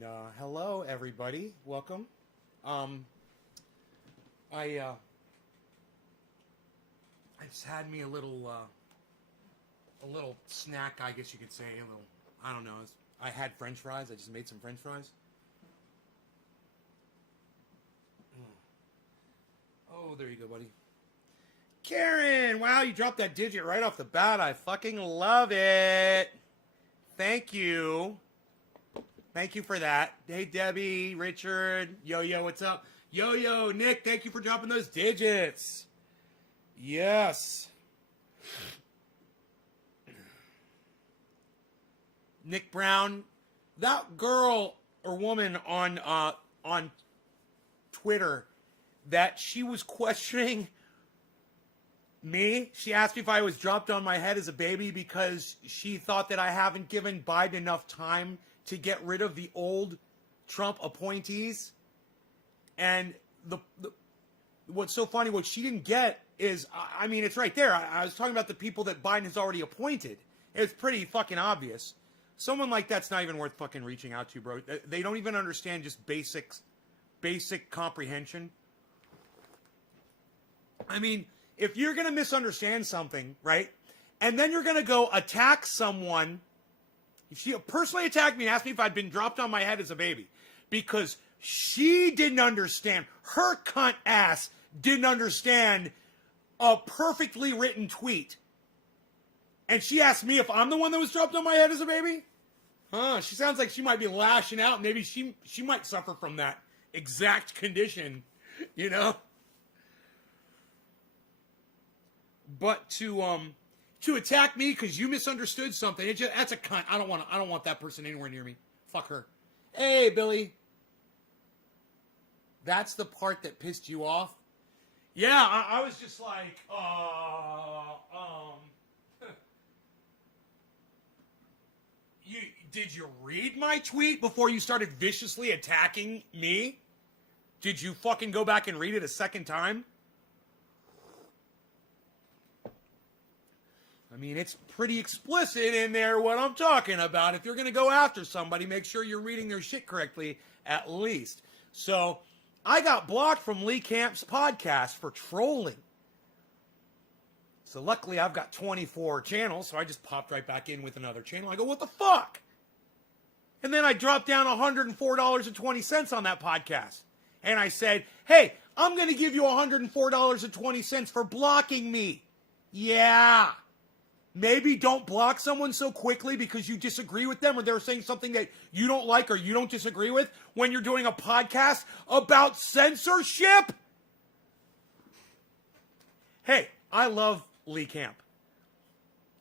And hello, everybody. Welcome. I just had me a little snack, I guess you could say. I don't know. I had French fries. I just made some French fries. Oh, there you go, buddy. Karen, wow, you dropped that digit right off the bat. I fucking love it. Thank you. Thank you for that. Hey, Debbie, Richard, Yo-Yo, what's up? Yo-Yo, Nick, thank you for dropping those digits. Yes. Nick Brown, that girl or woman on Twitter that she was questioning me. She asked me if I was dropped on my head as a baby because she thought that I haven't given Biden enough time to get rid of the old Trump appointees. And what's so funny, what she didn't get is, I mean, it's right there. I was talking about the people that Biden has already appointed. It's pretty fucking obvious. Someone like that's not even worth fucking reaching out to, bro. They don't even understand just basic comprehension. I mean, if you're going to misunderstand something, right, and then you're going to go attack someone. She personally attacked me and asked me if I'd been dropped on my head as a baby because she didn't understand. Her cunt ass didn't understand a perfectly written tweet. And she asked me if I'm the one that was dropped on my head as a baby? Huh, she sounds like she might be lashing out. Maybe she might suffer from that exact condition, you know? But to attack me because you misunderstood something, that's a cunt. I don't want that person anywhere near me. Fuck her. Hey, Billy. That's the part that pissed you off? Yeah, I was just like, did you read my tweet before you started viciously attacking me? Did you fucking go back and read it a second time? I mean, it's pretty explicit in there what I'm talking about. If you're going to go after somebody, make sure you're reading their shit correctly at least. So, I got blocked from Lee Camp's podcast for trolling. So, luckily, I've got 24 channels, so I just popped right back in with another channel. I go, what the fuck? And then I dropped down $104.20 on that podcast. And I said, hey, I'm going to give you $104.20 for blocking me. Yeah. Maybe don't block someone so quickly because you disagree with them or they're saying something that you don't like or you don't disagree with when you're doing a podcast about censorship. Hey, I love Lee Camp.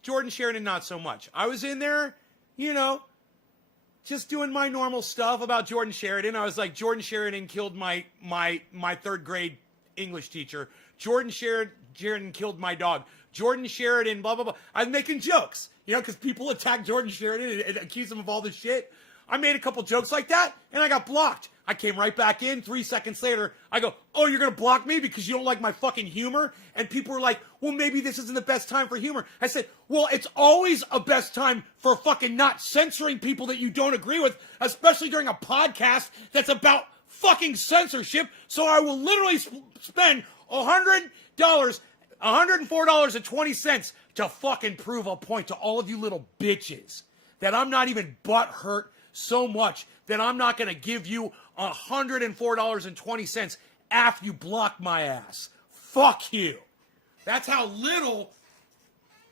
Jordan Sheridan, not so much. I was in there, you know, just doing my normal stuff about Jordan Sheridan. I was like, Jordan Sheridan killed my third grade English teacher. Jordan Sheridan killed my dog. Jordan Sheridan, blah, blah, blah. I was making jokes, you know, because people attack Jordan Sheridan and accuse him of all this shit. I made a couple jokes like that, and I got blocked. I came right back in. 3 seconds later, I go, oh, you're going to block me because you don't like my fucking humor? And people were like, well, maybe this isn't the best time for humor. I said, well, it's always a best time for fucking not censoring people that you don't agree with, especially during a podcast that's about fucking censorship. So I will literally spend $104.20 to fucking prove a point to all of you little bitches that I'm not even butthurt so much that I'm not going to give you $104.20 after you block my ass. Fuck you. That's how little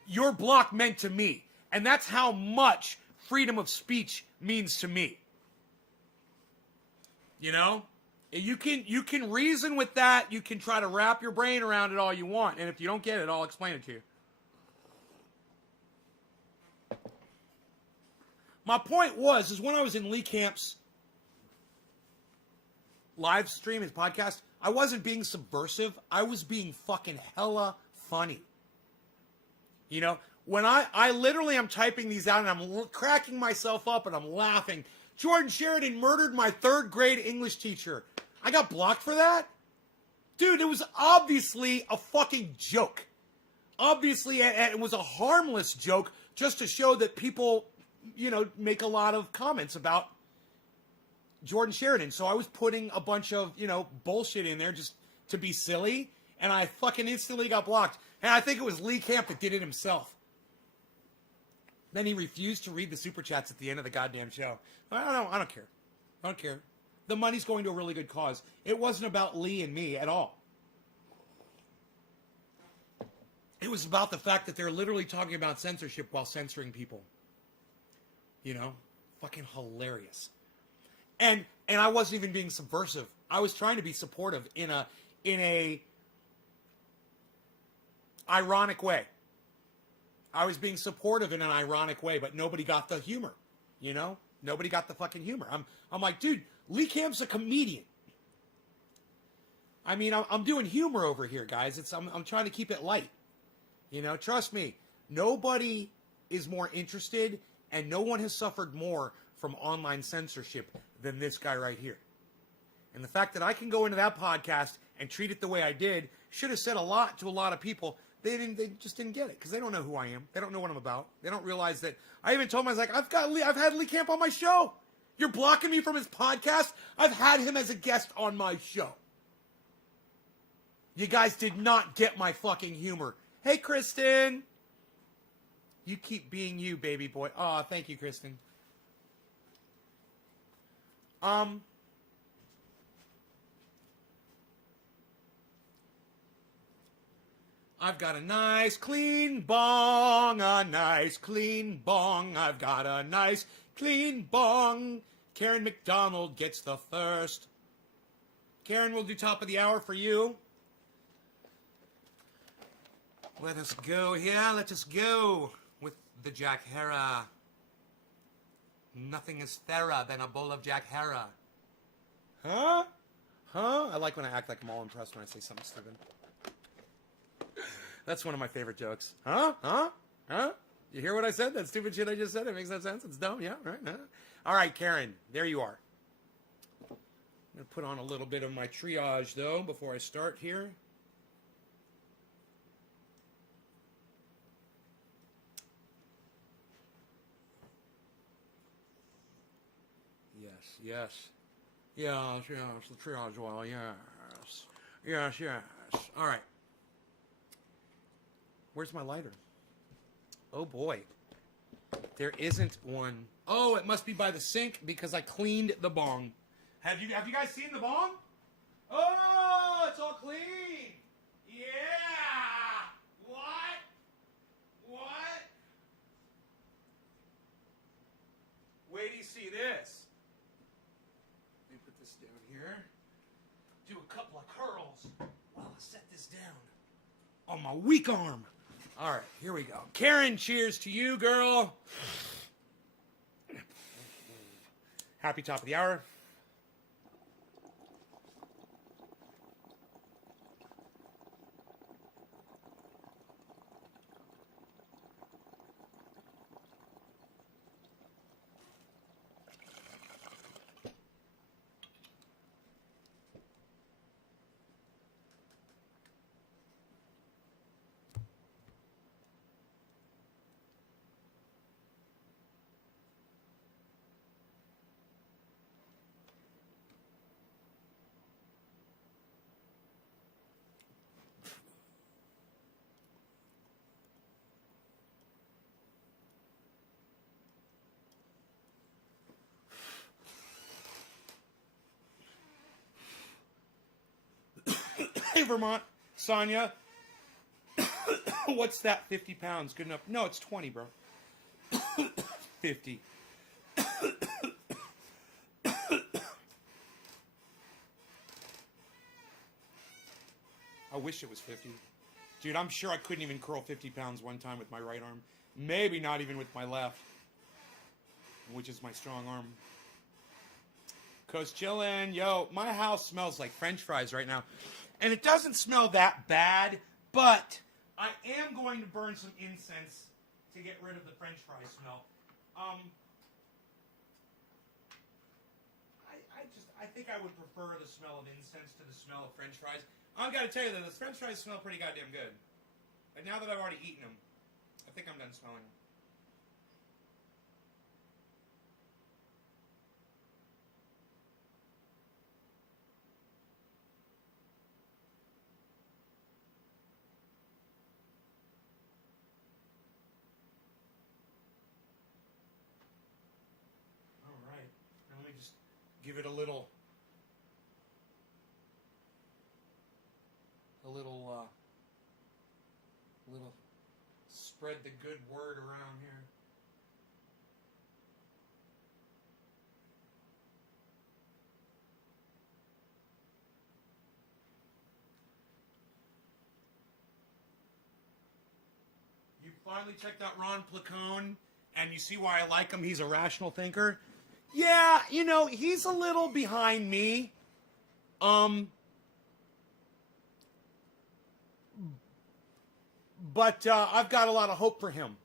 your block meant to me. And that's how much freedom of speech means to me. You know? You can reason with that. You can try to wrap your brain around it all you want. And if you don't get it, I'll explain it to you. My point is when I was in Lee Camp's live stream, his podcast, I wasn't being subversive. I was being fucking hella funny. You know, when I literally am typing these out and I'm cracking myself up and I'm laughing. Jordan Sheridan murdered my third grade English teacher. I got blocked for that? Dude, it was obviously a fucking joke. Obviously, and it was a harmless joke just to show that people, you know, make a lot of comments about Jordan Sheridan. So I was putting a bunch of, bullshit in there just to be silly, and I fucking instantly got blocked. And I think it was Lee Camp that did it himself. Then he refused to read the super chats at the end of the goddamn show. I don't care. I don't care. The money's going to a really good cause. It wasn't about Lee and me at all. It was about the fact that they're literally talking about censorship while censoring people. Fucking hilarious. And I wasn't even being subversive. I was trying to be supportive in a ironic way. I was being supportive in an ironic way, but nobody got the humor. Nobody got the fucking humor. I'm like, dude, Lee Camp's a comedian. I mean, I'm doing humor over here, guys. I'm trying to keep it light. Trust me, nobody is more interested, and no one has suffered more from online censorship than this guy right here. And the fact that I can go into that podcast and treat it the way I did should have said a lot to a lot of people. They just didn't get it because they don't know who I am. They don't know what I'm about. They don't realize that. I even told them, I was like, I've had Lee Camp on my show. You're blocking me from his podcast? I've had him as a guest on my show. You guys did not get my fucking humor. Hey, Kristen. You keep being you, baby boy. Oh, thank you, Kristen. I've got a nice clean bong, a nice clean bong. I've got a nice clean bong. Karen McDonald gets the first. Karen, we'll do top of the hour for you. Let us go here. Let us go with the Jack Hera. Nothing is fairer than a bowl of Jack Hera. Huh? I like when I act like I'm all impressed when I say something stupid. That's one of my favorite jokes. Huh? You hear what I said? That stupid shit I just said? It makes no sense? It's dumb? Yeah, right? Huh? All right, Karen. There you are. I'm going to put on a little bit of my triage, though, before I start here. Yes. Yes, the triage oil, yes. Yes. All right. Where's my lighter? Oh, boy. There isn't one. Oh, it must be by the sink because I cleaned the bong. Have you guys seen the bong? Oh, it's all clean. Yeah. What? Wait till you see this. Let me put this down here. Do a couple of curls while I set this down on my weak arm. All right, here we go. Karen, cheers to you, girl. Happy top of the hour. Hey, Vermont, Sonia. What's that? 50 pounds. Good enough. No, it's 20, bro. 50. I wish it was 50. Dude, I'm sure I couldn't even curl 50 pounds one time with my right arm. Maybe not even with my left, which is my strong arm. Coast chillin'. Yo, my house smells like French fries right now. And it doesn't smell that bad, but I am going to burn some incense to get rid of the French fry smell. I think I would prefer the smell of incense to the smell of French fries. I've got to tell you that the French fries smell pretty goddamn good. But now that I've already eaten them, I think I'm done smelling them. give it a little spread the good word around here. You finally checked out Ron Placone, and you see why I like him. He's a rational thinker. Yeah, you know, he's a little behind me. But I've got a lot of hope for him.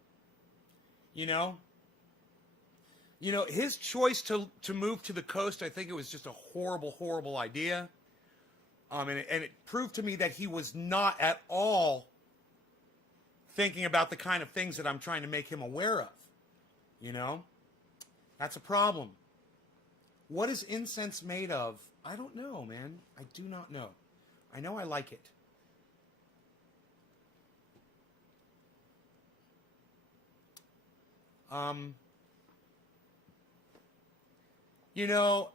You know, his choice to move to the coast, I think it was just a horrible, horrible idea. And it proved to me that he was not at all thinking about the kind of things that I'm trying to make him aware of. You know, that's a problem. What is incense made of? I don't know, man. I do not know. I know I like it. You know,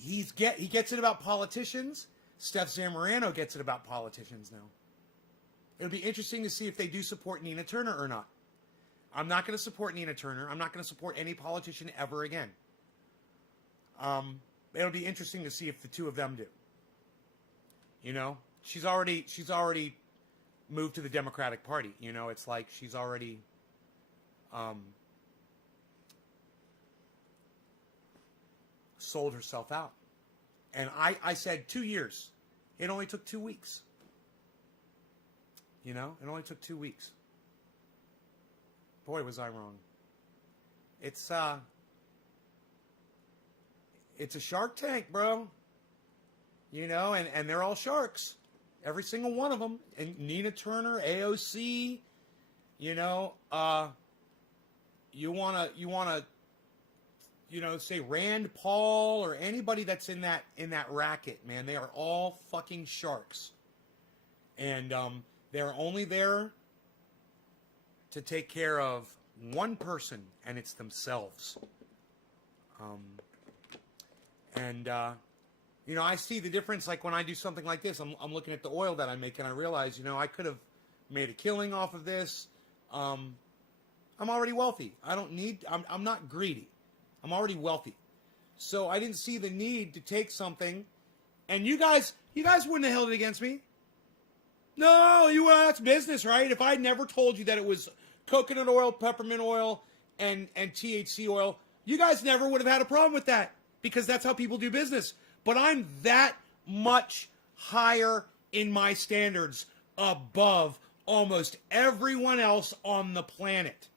he gets it about politicians. Steph Zamorano gets it about politicians now. It'll be interesting to see if they do support Nina Turner or not. I'm not going to support Nina Turner. I'm not going to support any politician ever again. It'll be interesting to see if the two of them do. You know, she's already moved to the Democratic Party. You know, it's like she's already sold herself out. And I said 2 years. It only took 2 weeks. You know, it only took 2 weeks. Boy, was I wrong. It's a Shark Tank, bro. You know, and they're all sharks. Every single one of them. And Nina Turner, AOC, you know, you wanna, you know, say Rand Paul or anybody that's in that racket, man. They are all fucking sharks. And they're only there to take care of one person, and it's themselves. You know, I see the difference, like when I do something like this, I'm looking at the oil that I make, and I realize, you know, I could have made a killing off of this. I'm already wealthy. I'm not greedy. I'm already wealthy. So I didn't see the need to take something, and you guys wouldn't have held it against me. No, that's business, right? If I'd never told you that it was coconut oil, peppermint oil, and THC oil, you guys never would have had a problem with that, because that's how people do business. But I'm that much higher in my standards above almost everyone else on the planet.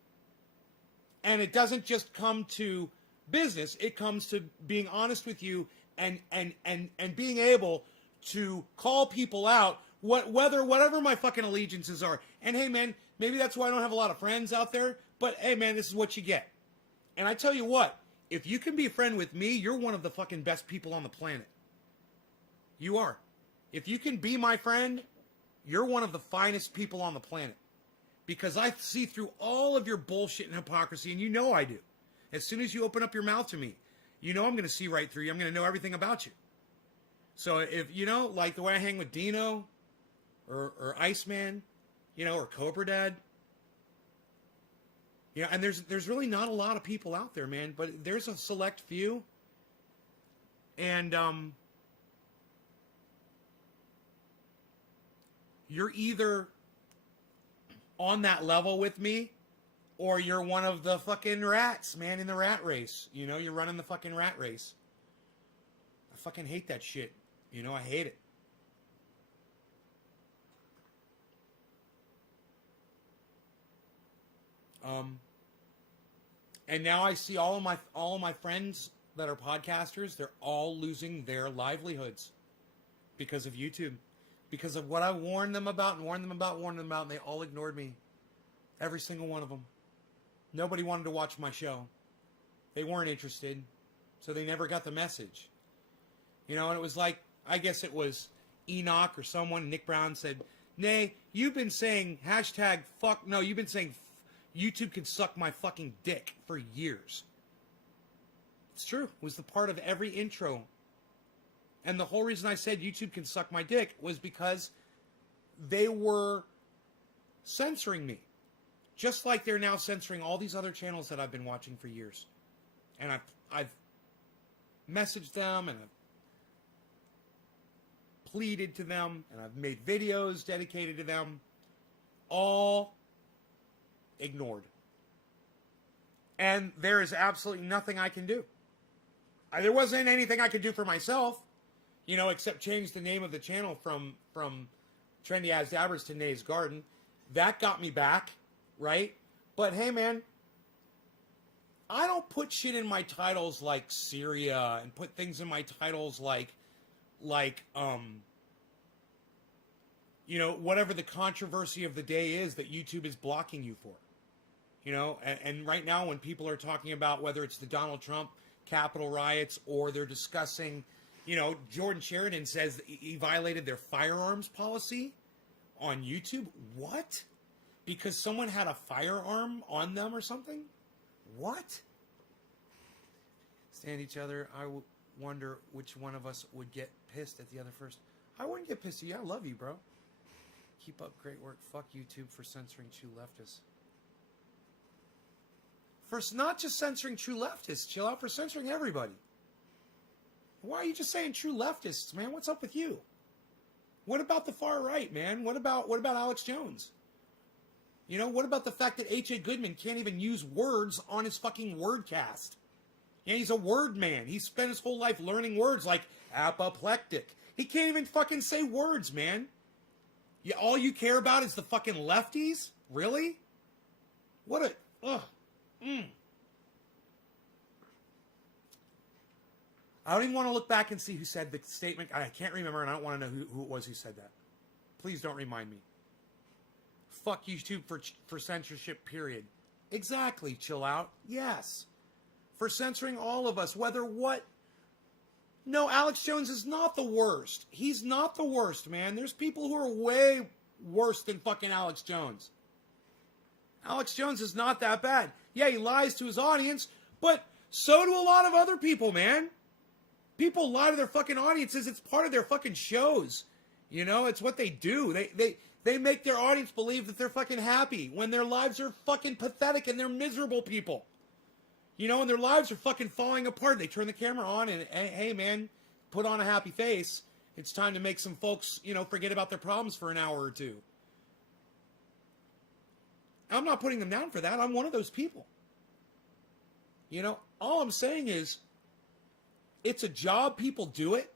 And it doesn't just come to business, it comes to being honest with you and being able to call people out, whatever my fucking allegiances are. And hey, man, maybe that's why I don't have a lot of friends out there, but hey, man, this is what you get. And I tell you what, if you can be a friend with me, you're one of the fucking best people on the planet. You are. If you can be my friend, you're one of the finest people on the planet. Because I see through all of your bullshit and hypocrisy, and you know I do. As soon as you open up your mouth to me, you know I'm going to see right through you. I'm going to know everything about you. So if, you know, like the way I hang with Dino, or Iceman, you know, or Cobra Dad. Yeah, and there's really not a lot of people out there, man, but there's a select few. And you're either on that level with me, or you're one of the fucking rats, man, in the rat race. You know, you're running the fucking rat race. I fucking hate that shit. You know, I hate it. And now I see all of my friends that are podcasters, they're all losing their livelihoods because of YouTube. Because of what I warned them about, and they all ignored me. Every single one of them. Nobody wanted to watch my show. They weren't interested, so they never got the message. You know, and it was like, I guess it was Enoch or someone, Nick Brown said, "Nay, you've been saying #fuck," no, you've been saying YouTube can suck my fucking dick for years. It's true. It was the part of every intro. And the whole reason I said YouTube can suck my dick was because they were censoring me. Just like they're now censoring all these other channels that I've been watching for years. And I've messaged them and I've pleaded to them and I've made videos dedicated to them. All ignored. And there is absolutely nothing I can do. There wasn't anything I could do for myself, you know, except change the name of the channel from Trendy As Dabbers to Nay's Garden. That got me back, right? But hey, man, I don't put shit in my titles like Syria and put things in my titles like you know, whatever the controversy of the day is that YouTube is blocking you for. You know, and right now when people are talking about whether it's the Donald Trump Capitol riots or they're discussing, you know, Jordan Sheridan says that he violated their firearms policy on YouTube. What? Because someone had a firearm on them or something? What? Stand each other. I wonder which one of us would get pissed at the other first. I wouldn't get pissed at you. I love you, bro. Keep up great work. Fuck YouTube for censoring true leftists. For not just censoring true leftists, chill out, for censoring everybody. Why are you just saying true leftists, man? What's up with you? What about the far right, man? What about Alex Jones? You know, what about the fact that H.A. Goodman can't even use words on his fucking wordcast? Yeah, he's a word man. He spent his whole life learning words like apoplectic. He can't even fucking say words, man. All you care about is the fucking lefties? Really? What a... Ugh. I don't even want to look back and see who said the statement. I can't remember, and I don't want to know who it was who said that. Please don't remind me. Fuck YouTube for censorship, period. Exactly, chill out. Yes. For censoring all of us, whether what... No, Alex Jones is not the worst. He's not the worst, man. There's people who are way worse than fucking Alex Jones. Alex Jones is not that bad. Yeah, he lies to his audience, but so do a lot of other people, man. People lie to their fucking audiences. It's part of their fucking shows. You know, it's what they do. They make their audience believe that they're fucking happy when their lives are fucking pathetic and they're miserable people. You know, and their lives are fucking falling apart. They turn the camera on and, hey, man, put on a happy face. It's time to make some folks, you know, forget about their problems for an hour or two. I'm not putting them down for that. I'm one of those people. You know, all I'm saying is it's a job. People do it.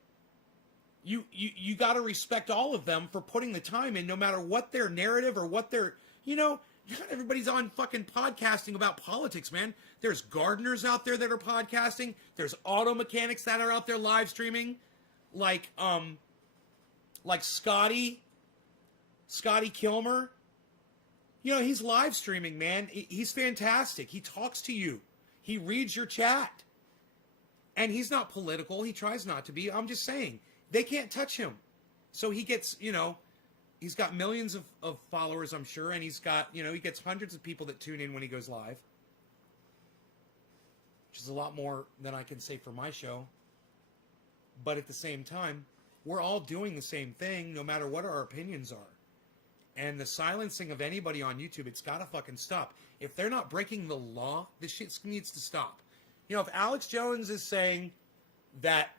You got to respect all of them for putting the time in, no matter what their narrative or what their, you know, not everybody's on fucking podcasting about politics, man. There's gardeners out there that are podcasting. There's auto mechanics that are out there live streaming, like Scotty Kilmer. You know, he's live streaming, man. He's fantastic. He talks to you. He reads your chat. And he's not political. He tries not to be. I'm just saying, they can't touch him. So he gets, you know, he's got millions of followers, I'm sure. And he's got, you know, he gets hundreds of people that tune in when he goes live. Which is a lot more than I can say for my show. But at the same time, we're all doing the same thing, no matter what our opinions are. And the silencing of anybody on YouTube, it's got to fucking stop. If they're not breaking the law, this shit needs to stop. You know, if Alex Jones is saying that,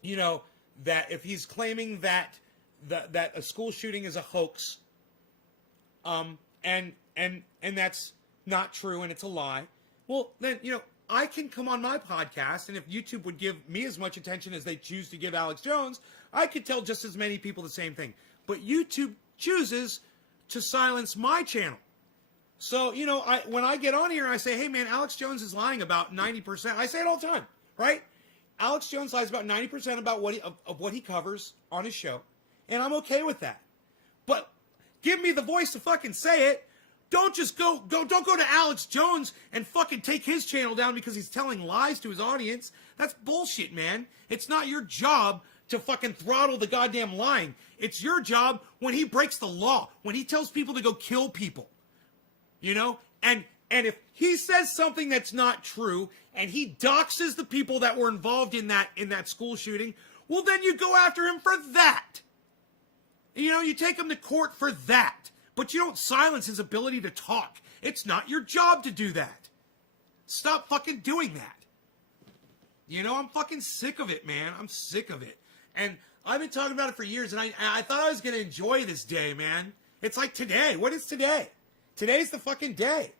you know, that if he's claiming that a school shooting is a hoax, and that's not true and it's a lie, well, then, you know, I can come on my podcast, and if YouTube would give me as much attention as they choose to give Alex Jones, I could tell just as many people the same thing. But YouTube chooses to silence my channel. So, you know, when I get on here, I say, hey, man, Alex Jones is lying about 90%. I say it all the time, right? Alex Jones lies about 90% about what he covers on his show, and I'm okay with that. But give me the voice to fucking say it. Don't just don't go to Alex Jones and fucking take his channel down because he's telling lies to his audience. That's bullshit, man. It's not your job to fucking throttle the goddamn lying. It's your job when he breaks the law, when he tells people to go kill people. You know? And And if he says something that's not true, and he doxes the people that were involved in that school shooting, well, then you go after him for that. You know, you take him to court for that. But you don't silence his ability to talk. It's not your job to do that. Stop fucking doing that. You know, I'm fucking sick of it, man. I'm sick of it. And I've been talking about it for years, and I thought I was going to enjoy this day, man. It's like today. What is today? Today's the fucking day.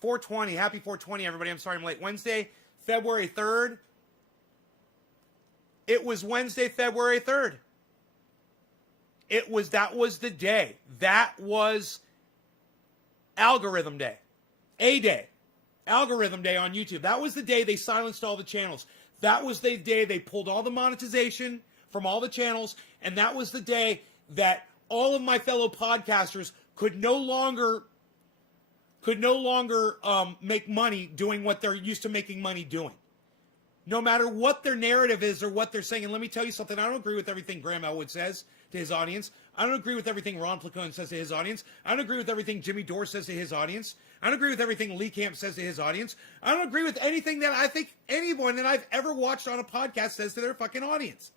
420. Happy 420, everybody. I'm sorry I'm late. Wednesday, February 3rd. It was Wednesday, February 3rd. That was the day. That was Algorithm Day. A-Day. Algorithm Day on YouTube. That was the day they silenced all the channels. That was the day they pulled all the monetization from all the channels, and that was the day that all of my fellow podcasters could no longer make money doing what they're used to making money doing. No matter what their narrative is or what they're saying. And let me tell you something, I don't agree with everything Graham Elwood says to his audience. I don't agree with everything Ron Placone says to his audience. I don't agree with everything Jimmy Dore says to his audience. I don't agree with everything Lee Camp says to his audience. I don't agree with anything that I think anyone that I've ever watched on a podcast says to their fucking audience.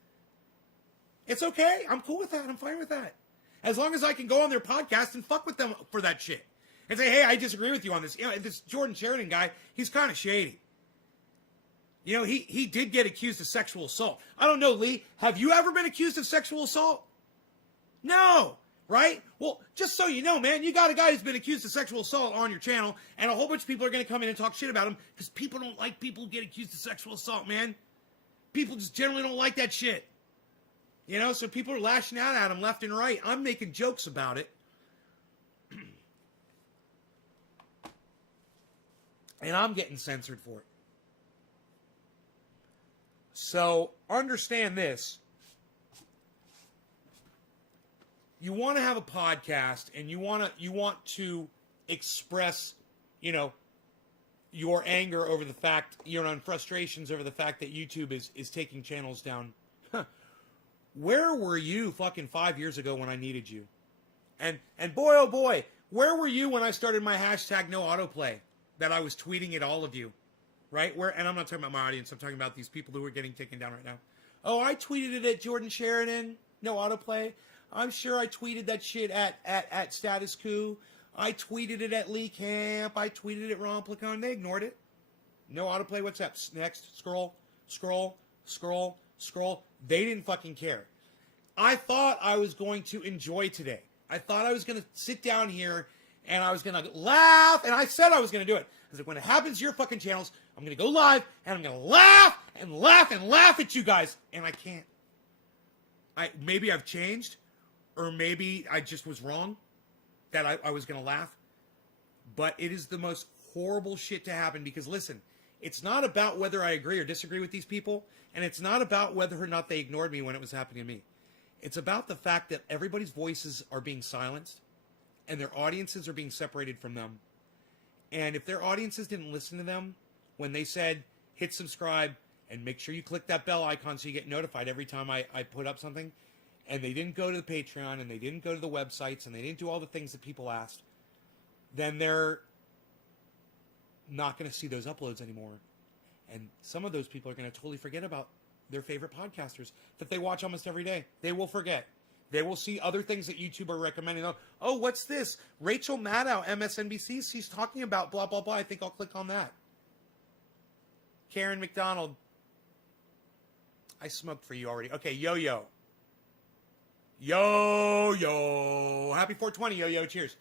It's okay. I'm cool with that. I'm fine with that. As long as I can go on their podcast and fuck with them for that shit. And say, hey, I disagree with you on this. You know, this Jordan Sheridan guy, he's kind of shady. You know, he did get accused of sexual assault. I don't know, Lee. Have you ever been accused of sexual assault? No. Right? Well, just so you know, man, you got a guy who's been accused of sexual assault on your channel, and a whole bunch of people are going to come in and talk shit about him because people don't like people who get accused of sexual assault, man. People just generally don't like that shit. You know, so people are lashing out at him left and right. I'm making jokes about it. And I'm getting censored for it. So understand this. You want to have a podcast and you want to express, you know, your anger over the fact, your own frustrations over the fact that YouTube is taking channels down. Where were you fucking 5 years ago when I needed you? And boy, oh boy, where were you when I started my hashtag no autoplay that I was tweeting at all of you, right? And I'm not talking about my audience. I'm talking about these people who are getting taken down right now. Oh, I tweeted it at Jordan Sheridan, no autoplay. I'm sure I tweeted that shit at Status Coup. I tweeted it at Lee Camp. I tweeted it at Ron Placone. They ignored it. No autoplay. What's up? Next. Scroll. They didn't fucking care. I thought I was going to enjoy today. I thought I was going to sit down here and I was going to laugh. And I said I was going to do it. I said, when it happens to your fucking channels, I'm going to go live and I'm going to laugh and laugh and laugh at you guys. And I can't. Maybe I've changed, or maybe I just was wrong that I was going to laugh. But it is the most horrible shit to happen because, listen, it's not about whether I agree or disagree with these people, and it's not about whether or not they ignored me when it was happening to me. It's about the fact that everybody's voices are being silenced, and their audiences are being separated from them. And if their audiences didn't listen to them when they said, hit subscribe, and make sure you click that bell icon so you get notified every time I put up something, and they didn't go to the Patreon, and they didn't go to the websites, and they didn't do all the things that people asked, then they're not going to see those uploads anymore. And some of those people are going to totally forget about their favorite podcasters that they watch almost every day. They will forget. They will see other things that YouTube are recommending. Oh, what's this? Rachel Maddow, MSNBC, she's talking about blah, blah, blah. I think I'll click on that. Karen McDonald. I smoked for you already. Okay, Yo-Yo. Yo-Yo. Happy 420, Yo-Yo. Cheers.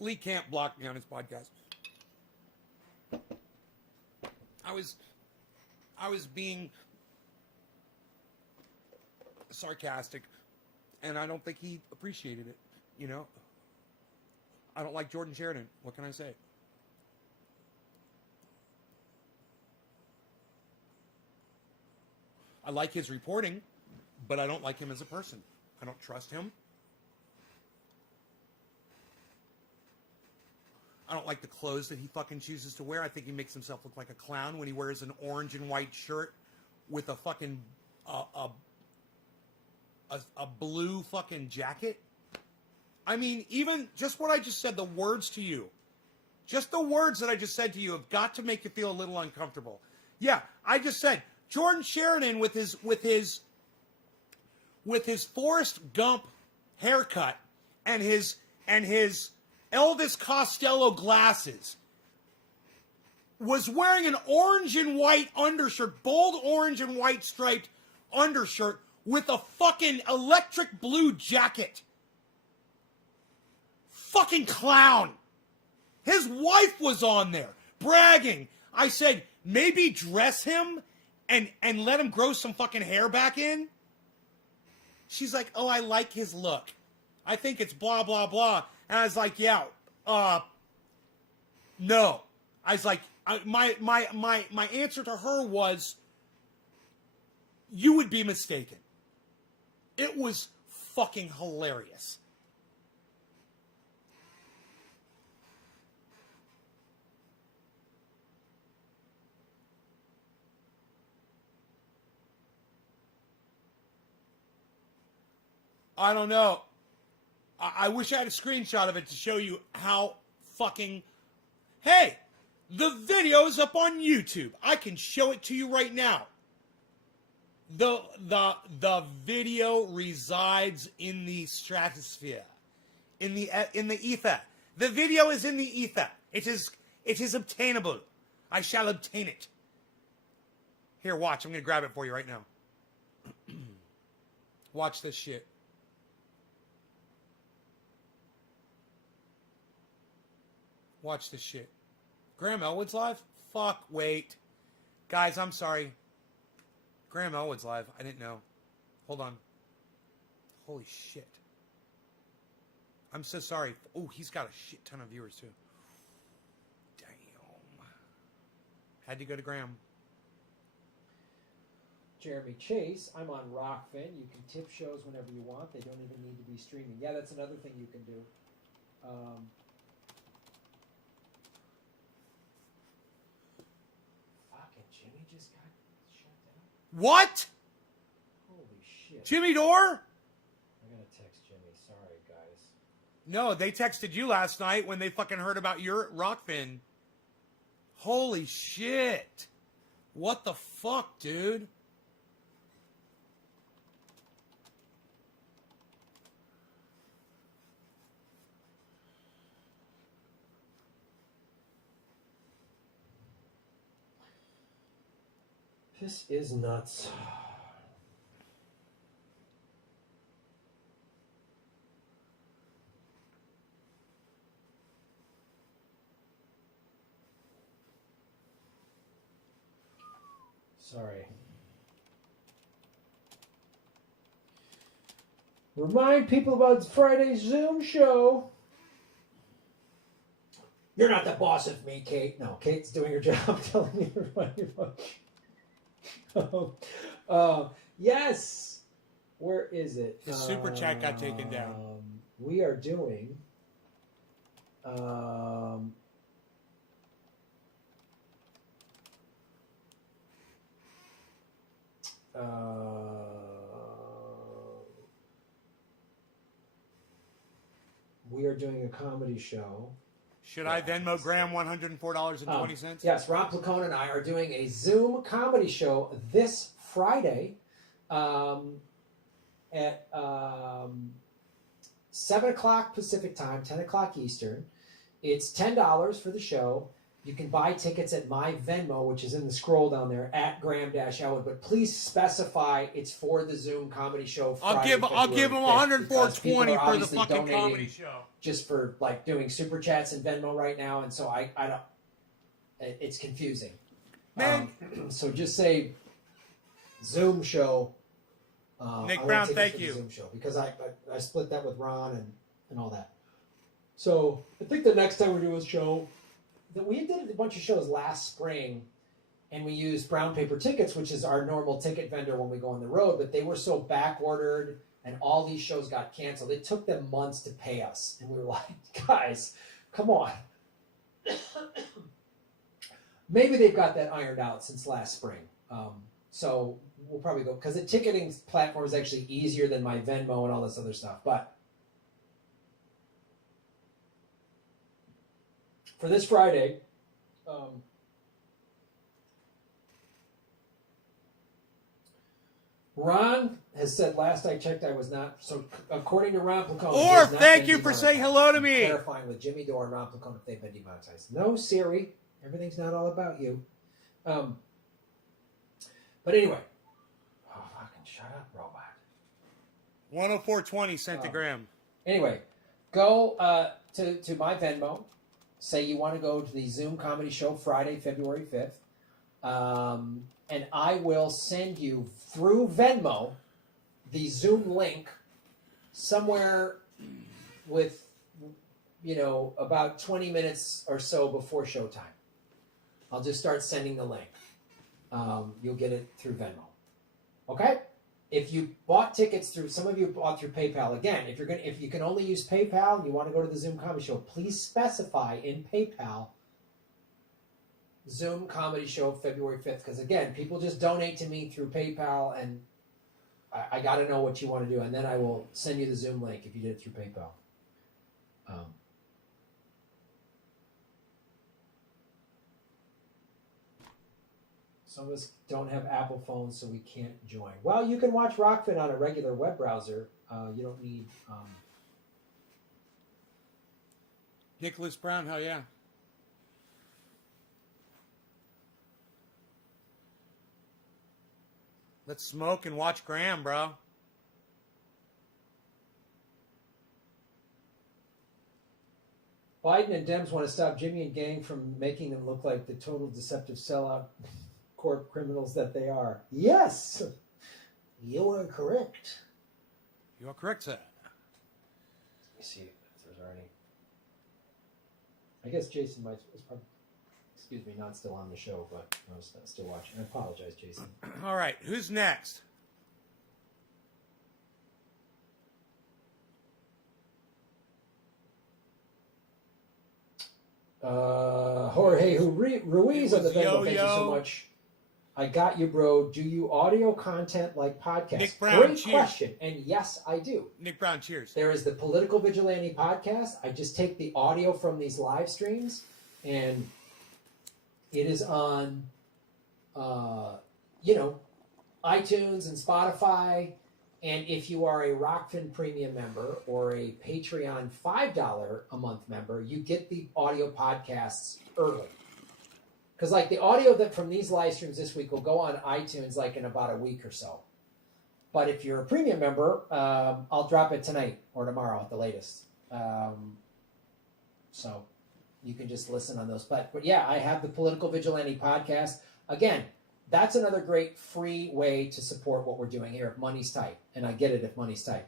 Lee Camp blocked me on his podcast. I was being sarcastic, and I don't think he appreciated it, you know? I don't like Jordan Sheridan. What can I say? I like his reporting, but I don't like him as a person. I don't trust him. I don't like the clothes that he fucking chooses to wear. I think he makes himself look like a clown when he wears an orange and white shirt with a fucking a blue fucking jacket. I mean, even just what I just said, the words to you, just the words that I just said to you have got to make you feel a little uncomfortable. Yeah, I just said Jordan Sheridan with his Forrest Gump haircut and his Elvis Costello glasses was wearing an orange and white undershirt, bold orange and white striped undershirt with a fucking electric blue jacket. Fucking clown. His wife was on there bragging. I said, maybe dress him and let him grow some fucking hair back in. She's like, oh, I like his look. I think it's blah, blah, blah. And I was like, yeah, no. I was like, my answer to her was, you would be mistaken. It was fucking hilarious. I don't know. I wish I had a screenshot of it to show you how fucking... Hey, the video's up on YouTube. I can show it to you right now. The video resides in the stratosphere, in the ether. The video is in the ether. It is obtainable. I shall obtain it. Here, watch. I'm gonna grab it for you right now. Watch this shit. Watch this shit. Graham Elwood's live? Fuck, wait. Guys, I'm sorry. Graham Elwood's live. I didn't know. Hold on. Holy shit. I'm so sorry. Oh, he's got a shit ton of viewers, too. Damn. Had to go to Graham. Jeremy Chase, I'm on Rockfin. You can tip shows whenever you want. They don't even need to be streaming. Yeah, that's another thing you can do. Fucking Jimmy just got shut down. What? Holy shit. Jimmy Dore? I'm going to text Jimmy. Sorry, guys. No, they texted you last night when they fucking heard about your Rockfin. Holy shit. What the fuck, dude? This is nuts. Sorry. Remind people about Friday's Zoom show. You're not the boss of me, Kate. No, Kate's doing her job telling everybody about yes. Where is it? The super chat got taken down. We are doing we are doing a comedy show. Should I Venmo Graham $104.20? Yes, Rob Placone and I are doing a Zoom comedy show this Friday at 7 o'clock Pacific time, 10 o'clock Eastern. It's $10 for the show. You can buy tickets at my Venmo, which is in the scroll down there, at Graham-Elwood. But please specify it's for the Zoom comedy show Friday, I'll give them $104.20 for the fucking comedy show. Just for like doing super chats and Venmo right now, and so I don't. It's confusing. Man, so just say Zoom show. Nick Brown, thank you. Zoom show because I split that with Ron and all that. So I think the next time we do a show, that we did a bunch of shows last spring, and we used Brown Paper Tickets, which is our normal ticket vendor when we go on the road, but they were so back ordered. And all these shows got canceled. It took them months to pay us. And we were like, guys, come on. maybe they've got that ironed out since last spring. So we'll probably go, because the ticketing platform is actually easier than my Venmo and all this other stuff. But for this Friday, Ron has said, last I checked, I was not. So according to Ron Placone, Or thank you for saying hello to me. Clarifying with Jimmy Dore and Ron Placone if they've been demonetized. No, Siri, everything's not all about you. But anyway, oh fucking shut up, robot. 10420 centigram. Anyway, go to my Venmo. Say you want to go to the Zoom comedy show Friday, February 5th. And I will send you through Venmo the Zoom link somewhere with, about 20 minutes or so before showtime. I'll just start sending the link. You'll get it through Venmo. Okay? If you bought tickets some of you bought through PayPal. Again, if you can only use PayPal and you want to go to the Zoom comedy show, please specify in PayPal Zoom comedy show February 5th. Because again, people just donate to me through PayPal, and I got to know what you want to do, and then I will send you the Zoom link if you did it through PayPal. Some of us don't have Apple phones, so we can't join. Well, you can watch Rockfin on a regular web browser. You don't need... Nicholas Brown, hell yeah. Let's smoke and watch Graham, bro. Biden and Dems want to stop Jimmy and gang from making them look like the total deceptive sellout corp criminals that they are. Yes! You are correct. You are correct, sir. Let me see if there's already... I guess Jason was probably... Excuse me, not still on the show, but I was still watching. I apologize, Jason. All right, who's next? Jorge Ruiz on the Venmo. Thank you so much. I got you, bro. Do you audio content like podcasts? Nick Brown, Great cheers. question. And yes, I do. Nick Brown, cheers. There is the Political Vigilante podcast. I just take the audio from these live streams, and it is on, iTunes and Spotify. And if you are a Rockfin Premium member or a Patreon $5 a month member, you get the audio podcasts early. Because like the audio that from these live streams this week will go on iTunes like in about a week or so. But if you're a premium member, I'll drop it tonight or tomorrow at the latest. So you can just listen on those. But yeah, I have the Political Vigilante podcast. Again, that's another great free way to support what we're doing here if money's tight. And I get it if money's tight.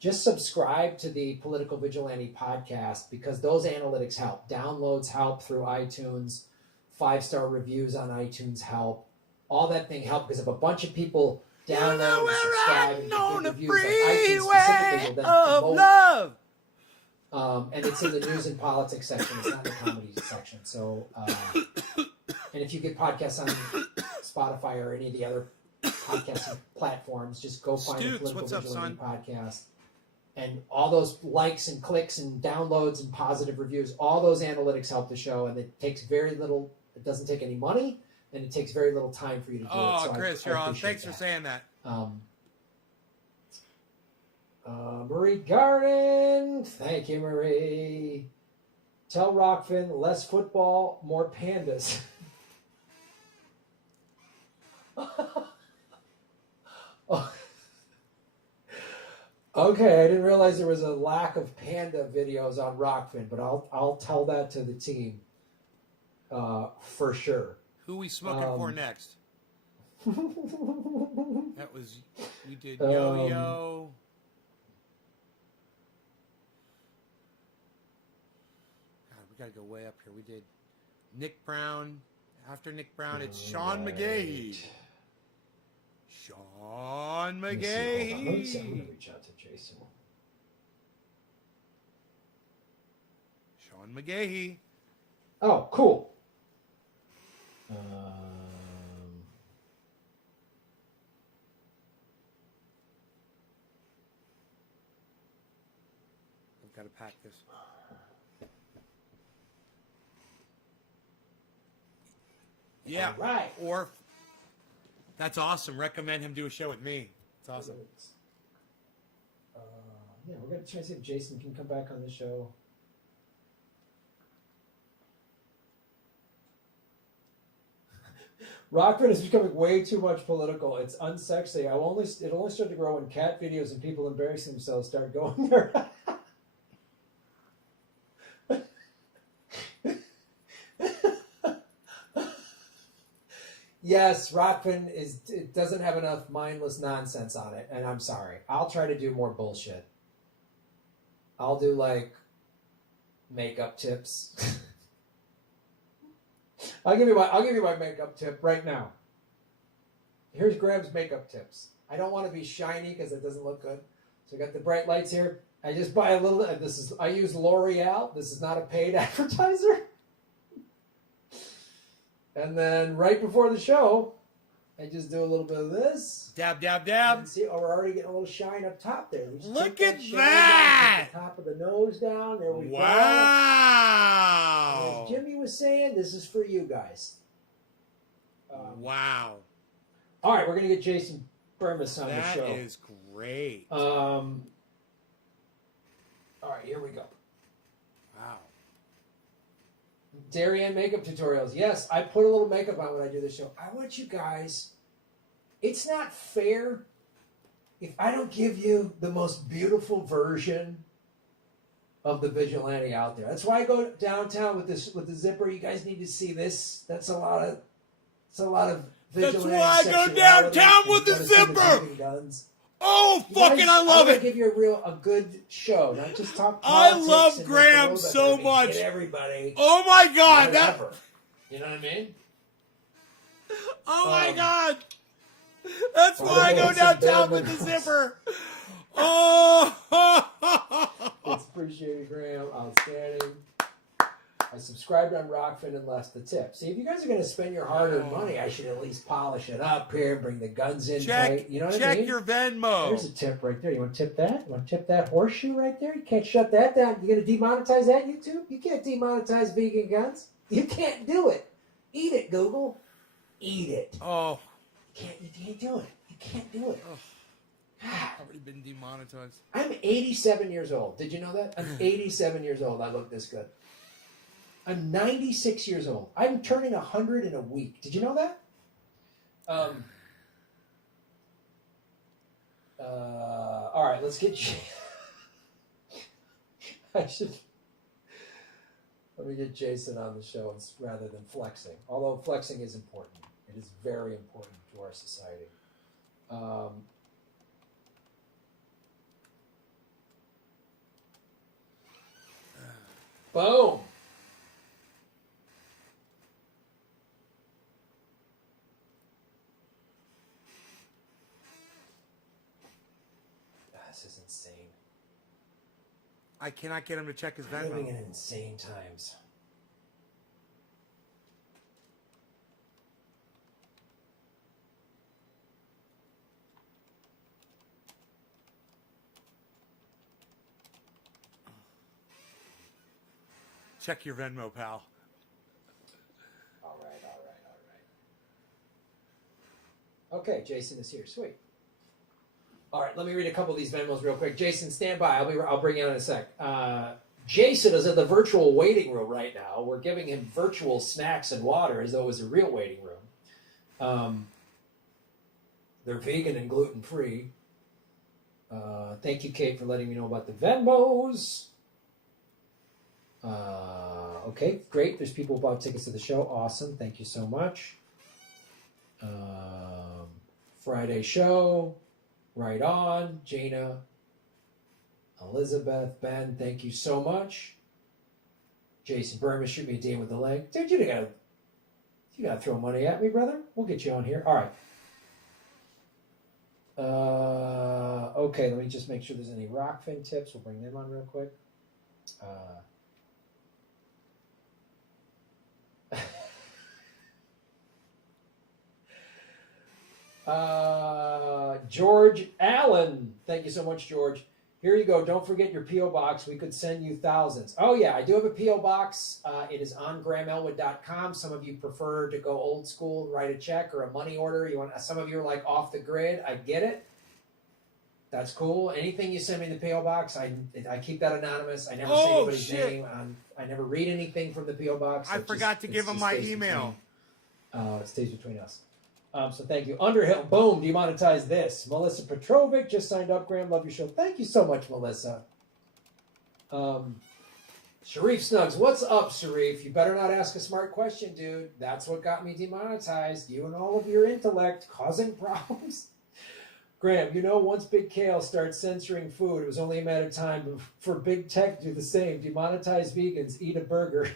Just subscribe to the Political Vigilante podcast because those analytics help. Downloads help through iTunes. 5-star reviews on iTunes help. All that thing help because if a bunch of people download and subscribe and give reviews, like iTunes specifically will then promote. Love. And it's in the news and politics section. It's not in the comedy section. So, and if you get podcasts on Spotify or any of the other podcasting platforms, just go find the Political Vigilante podcast. And all those likes and clicks and downloads and positive reviews, all those analytics help the show. And it takes very little, it doesn't take any money, and it takes very little time for you to do it. Oh, Chris, you're on. Thanks for saying that. Marie Garden. Thank you, Marie. Tell Rockfin, less football, more pandas. Oh. Okay, I didn't realize there was a lack of panda videos on Rockfin, but I'll tell that to the team for sure. Who we smoking for next? That was, we did Yo-Yo. God, we got to go way up here. We did Nick Brown. After Nick Brown, it's Sean McGahee. Sean McGahee. Let me see. I'm going to reach out to Jason. Sean McGahee. Oh, cool. to pack this. Yeah. All right. Or that's awesome. Recommend him do a show with me. It's awesome. Yeah, we're gonna try to see if Jason can come back on the show. Rockford is becoming way too much political. It's unsexy. It'll only start to grow when cat videos and people embarrassing themselves start going there. Yes, Rockfin it doesn't have enough mindless nonsense on it, and I'm sorry. I'll try to do more bullshit. I'll do like makeup tips. I'll give you my makeup tip right now. Here's Graham's makeup tips. I don't want to be shiny because it doesn't look good. So I got the bright lights here. I just buy a little. I use L'Oreal. This is not a paid advertiser. And then right before the show, I just do a little bit of this. Dab, dab, dab. And see, we're already getting a little shine up top there. We just Look take at shine that! down, take the top of the nose down. There we go. Wow! And as Jimmy was saying, this is for you guys. Wow. All right, we're going to get Jason Burmis on the show. That is great. All right, here we go. Wow. Darien makeup tutorials. Yes, I put a little makeup on when I do the show. I want you guys. It's not fair if I don't give you the most beautiful version of the vigilante out there. That's why I go downtown with the zipper. You guys need to see this. That's a lot of vigilante. That's why I go downtown with the zipper. Guns. Oh, fucking, I love it. Give you a good show, not just talk I politics. love and Graham so much. Get everybody. Oh my God, Whatever. You know what I mean? Oh my God. That's why I go downtown with the zipper. Oh. It's appreciated, Graham. Outstanding. I subscribed on Rockfin and left the tip. See, if you guys are going to spend your hard-earned money, I should at least polish it up here, bring the guns in tight. You know what I mean? Check your Venmo. There's a tip right there. You want to tip that? You want to tip that horseshoe right there? You can't shut that down. You going to demonetize that, YouTube? You can't demonetize vegan guns. You can't do it. Eat it, Google. Eat it. Oh. You can't do it. You can't do it. Oh. Already been demonetized. I'm 87 years old. Did you know that? I'm 87 years old. I look this good. I'm 96 years old. I'm turning 100 in a week. Did you know that? All right, let's get you. Let me get Jason on the show rather than flexing. Although flexing is important. It is very important to our society. Boom. This is insane. I cannot get him to check his We're living in Venmo. insane times. Check your Venmo, pal. All right. Okay, Jason is here. Sweet. All right, let me read a couple of these Venmos real quick. Jason, stand by. I'll bring you on in a sec. Jason is in the virtual waiting room right now. We're giving him virtual snacks and water as though it was a real waiting room. They're vegan and gluten-free. Thank you, Kate, for letting me know about the Venmos. Okay, great. There's people who bought tickets to the show. Awesome. Thank you so much. Friday show. Right on. Jana. Elizabeth. Ben, thank you so much. Jason Burma, shoot me a DM with the leg. Dude, you gotta throw money at me, brother. We'll get you on here. All right. Okay, let me just make sure there's any Rockfin tips. We'll bring them on real quick. George Allen. Thank you so much, George. Here you go. Don't forget your P.O. box. We could send you thousands. Oh, yeah. I do have a P.O. box. It is on GrahamElwood.com. Some of you prefer to go old school, write a check or a money order. Some of you are like off the grid. I get it. That's cool. Anything you send me in the P.O. box, I keep that anonymous. I never say anybody's name. I never read anything from the P.O. box. I forgot to give him my email. It stays between us. So thank you. Underhill, boom, demonetize this. Melissa Petrovic just signed up. Graham, love your show. Thank you so much, Melissa. Sharif Snugs, what's up, Sharif? You better not ask a smart question, dude. That's what got me demonetized. You and all of your intellect causing problems. Graham, once Big Kale starts censoring food, it was only a matter of time for Big Tech to do the same. Demonetize vegans, eat a burger.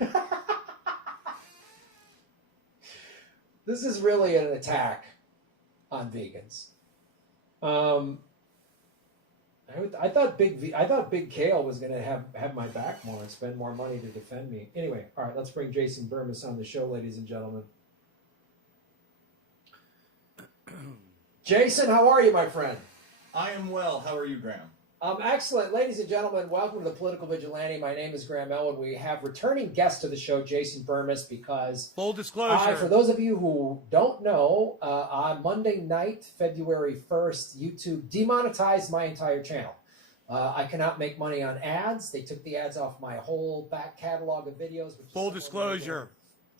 This is really an attack on vegans. I thought Big Kale was going to have my back more and spend more money to defend me. Anyway, all right, let's bring Jason Burmis on the show, ladies and gentlemen. Jason, how are you, my friend? I am well. How are you, Graham? Excellent. Ladies and gentlemen, welcome to the Political Vigilante. My name is Graham Elwood. We have returning guest to the show, Jason Burmis, because... Full disclosure. For those of you who don't know, on Monday night, February 1st, YouTube demonetized my entire channel. I cannot make money on ads. They took the ads off my whole back catalog of videos. Which Full disclosure.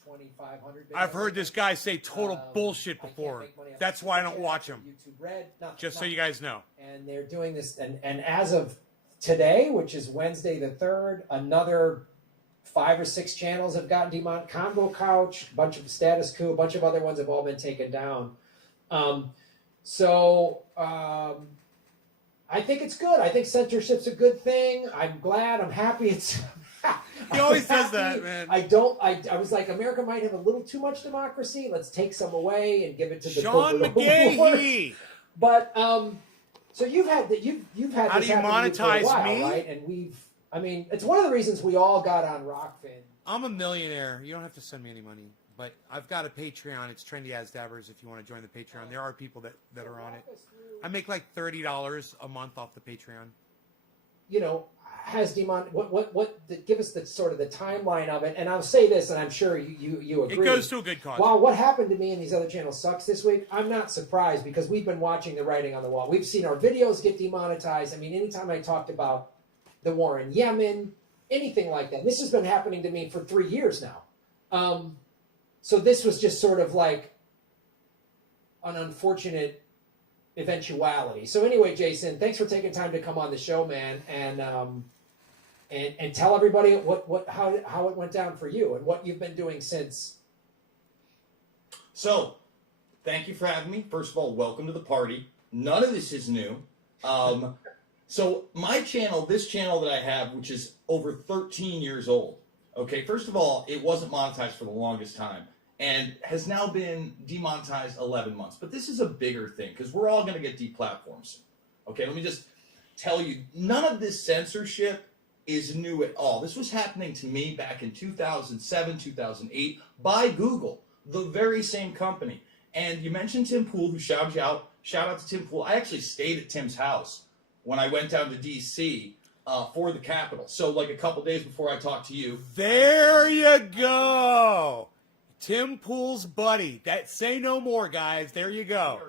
2,500 videos. I've heard this guy say total bullshit before. That's why I don't watch him. YouTube Red. Just so you guys know. And they're doing this, and as of today, which is Wednesday the 3rd, another 5 or 6 channels have gotten demonetized. Combo Couch, a bunch of Status Quo, a bunch of other ones have all been taken down. I think it's good. I think censorship's a good thing. I'm glad. I'm happy. He always says that, man. I was like, America might have a little too much democracy. Let's take some away and give it to the Sean McGahee. But so you've had How this do you happen to you for a monetize while, me? right? And it's one of the reasons we all got on Rockfin. I'm a millionaire. You don't have to send me any money. But I've got a Patreon. It's Trendy As Dabbers if you want to join the Patreon. There are people that are on it. I make like $30 a month off the Patreon. Has give us the sort of the timeline of it, and I'll say this, and I'm sure you agree. It goes to a good cause. While what happened to me and these other channels sucks this week, I'm not surprised because we've been watching the writing on the wall. We've seen our videos get demonetized. I mean, anytime I talked about the war in Yemen, anything like that, this has been happening to me for 3 years now. So this was just sort of like an unfortunate eventuality. So anyway, Jason, thanks for taking time to come on the show, man, and tell everybody how it went down for you and what you've been doing since. So, thank you for having me. First of all, welcome to the party. None of this is new. So my channel, this channel that I have, which is over 13 years old, okay, first of all, it wasn't monetized for the longest time and has now been demonetized 11 months. But this is a bigger thing because we're all going to get deplatformed soon. Okay, let me just tell you, none of this censorship is new at all. This was happening to me back in 2007, 2008 by Google, the very same company. And you mentioned Tim Pool, who shouted you out. Shout out to Tim Pool. I actually stayed at Tim's house when I went down to D.C. For the Capitol. So like a couple days before I talked to you. There you go. Tim Pool's buddy. Say no more, guys. There you go.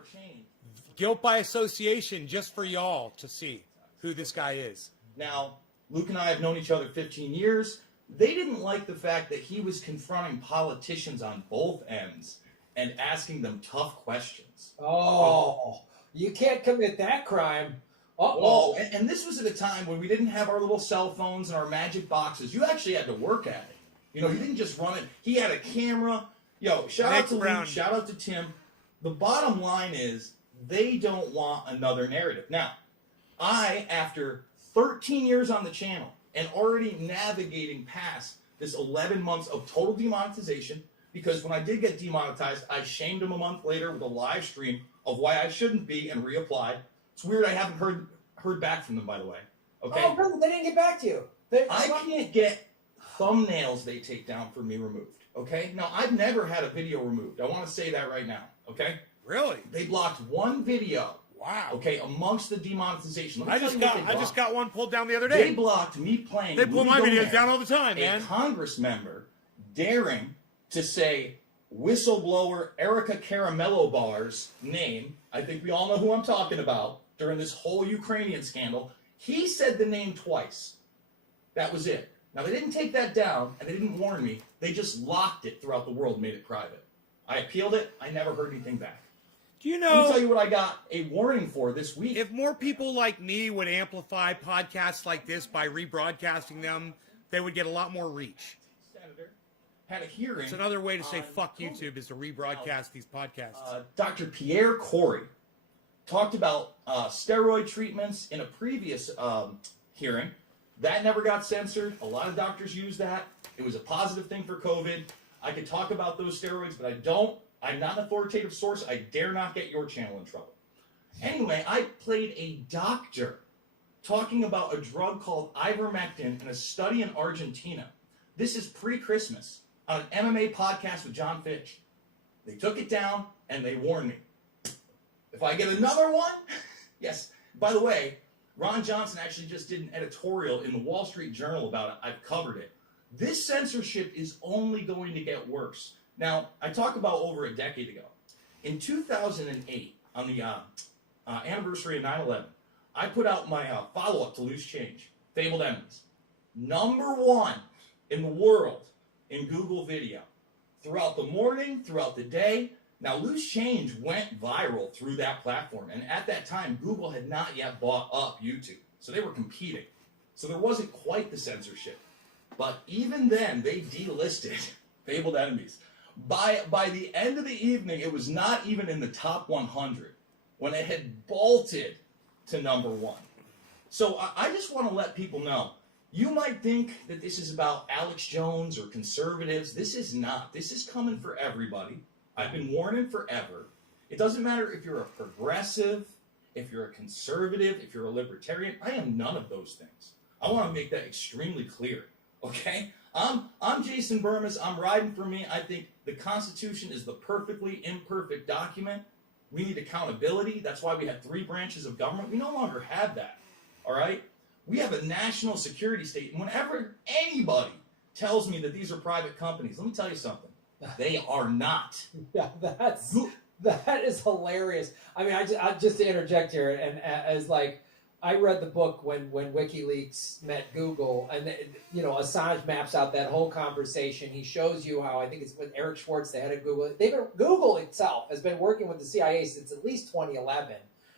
Guilt by association just for y'all to see who this guy is. Now, Luke and I have known each other 15 years. They didn't like the fact that he was confronting politicians on both ends and asking them tough questions. Oh, you can't commit that crime. Well, and this was at a time when we didn't have our little cell phones and our magic boxes. You actually had to work at it. You know, you didn't just run it. He had a camera. Yo, shout out to Luke, shout out to Tim. The bottom line is they don't want another narrative. Now, after 13 years on the channel and already navigating past this 11 months of total demonetization, because when I did get demonetized, I shamed him a month later with a live stream of why I shouldn't be and reapplied. It's weird I haven't heard back from them, by the way. Okay. Oh, really? They didn't get back to you. I can't get thumbnails they take down for me removed. Okay? Now, I've never had a video removed. I want to say that right now. Okay? Really? They blocked one video Wow. Okay, amongst the demonetization. Let me I tell just you what got they I just blocked. got one pulled down the other They day. blocked me playing. They pull Louis my videos Gomez, down all the time, a man. Congress member daring to say whistleblower Erica Caramello Bar's name. I think we all know who I'm talking about during this whole Ukrainian scandal. He said the name twice. That was it. Now, they didn't take that down, and they didn't warn me. They just locked it throughout the world and made it private. I appealed it. I never heard anything back. Do you Let me tell know you what I got a warning for this week. if more people like me would amplify podcasts like this by rebroadcasting them, they would get a lot more reach. Senator had a hearing. It's another way to say on fuck COVID. YouTube is to rebroadcast these podcasts. Dr. Pierre Corey talked about steroid treatments in a previous hearing. That never got censored. A lot of doctors use that. It was a positive thing for COVID. I could talk about those steroids, but I don't. I'm not an authoritative source. I dare not get your channel in trouble. Anyway, I played a doctor talking about a drug called ivermectin in a study in Argentina. This is pre-Christmas on an MMA podcast with John Fitch. They took it down and they warned me. If I get another one, yes. By the way, Ron Johnson actually just did an editorial in the Wall Street Journal about it. I've covered it. This censorship is only going to get worse. Now, I talked about over a decade ago. In 2008, on the anniversary of 9/11, I put out my follow-up to Loose Change, Fabled Enemies. #1 in the world in Google video. Throughout the morning, throughout the day. Now, Loose Change went viral through that platform. And at that time, Google had not yet bought up YouTube. So they were competing. So there wasn't quite the censorship. But even then, they delisted Fabled Enemies. By the end of the evening, it was not even in the top 100 when it had bolted to #1. So I just want to let people know, you might think that this is about Alex Jones or conservatives. This is not. This is coming for everybody. I've been warning forever. It doesn't matter if you're a progressive, if you're a conservative, if you're a libertarian. I am none of those things. I want to make that extremely clear. Okay? I'm Jason Burmas. I'm riding for me. I think the Constitution is the perfectly imperfect document. We need accountability. That's why we had 3 branches of government. We no longer have that. All right? We have a national security state. And whenever anybody tells me that these are private companies, let me tell you something. They are not. Yeah, that is hilarious. I mean, I just to interject here, and as like, I read the book when WikiLeaks met Google, and Assange maps out that whole conversation. He shows you how, I think it's with Eric Schwartz, the head of Google. Google itself has been working with the CIA since at least 2011.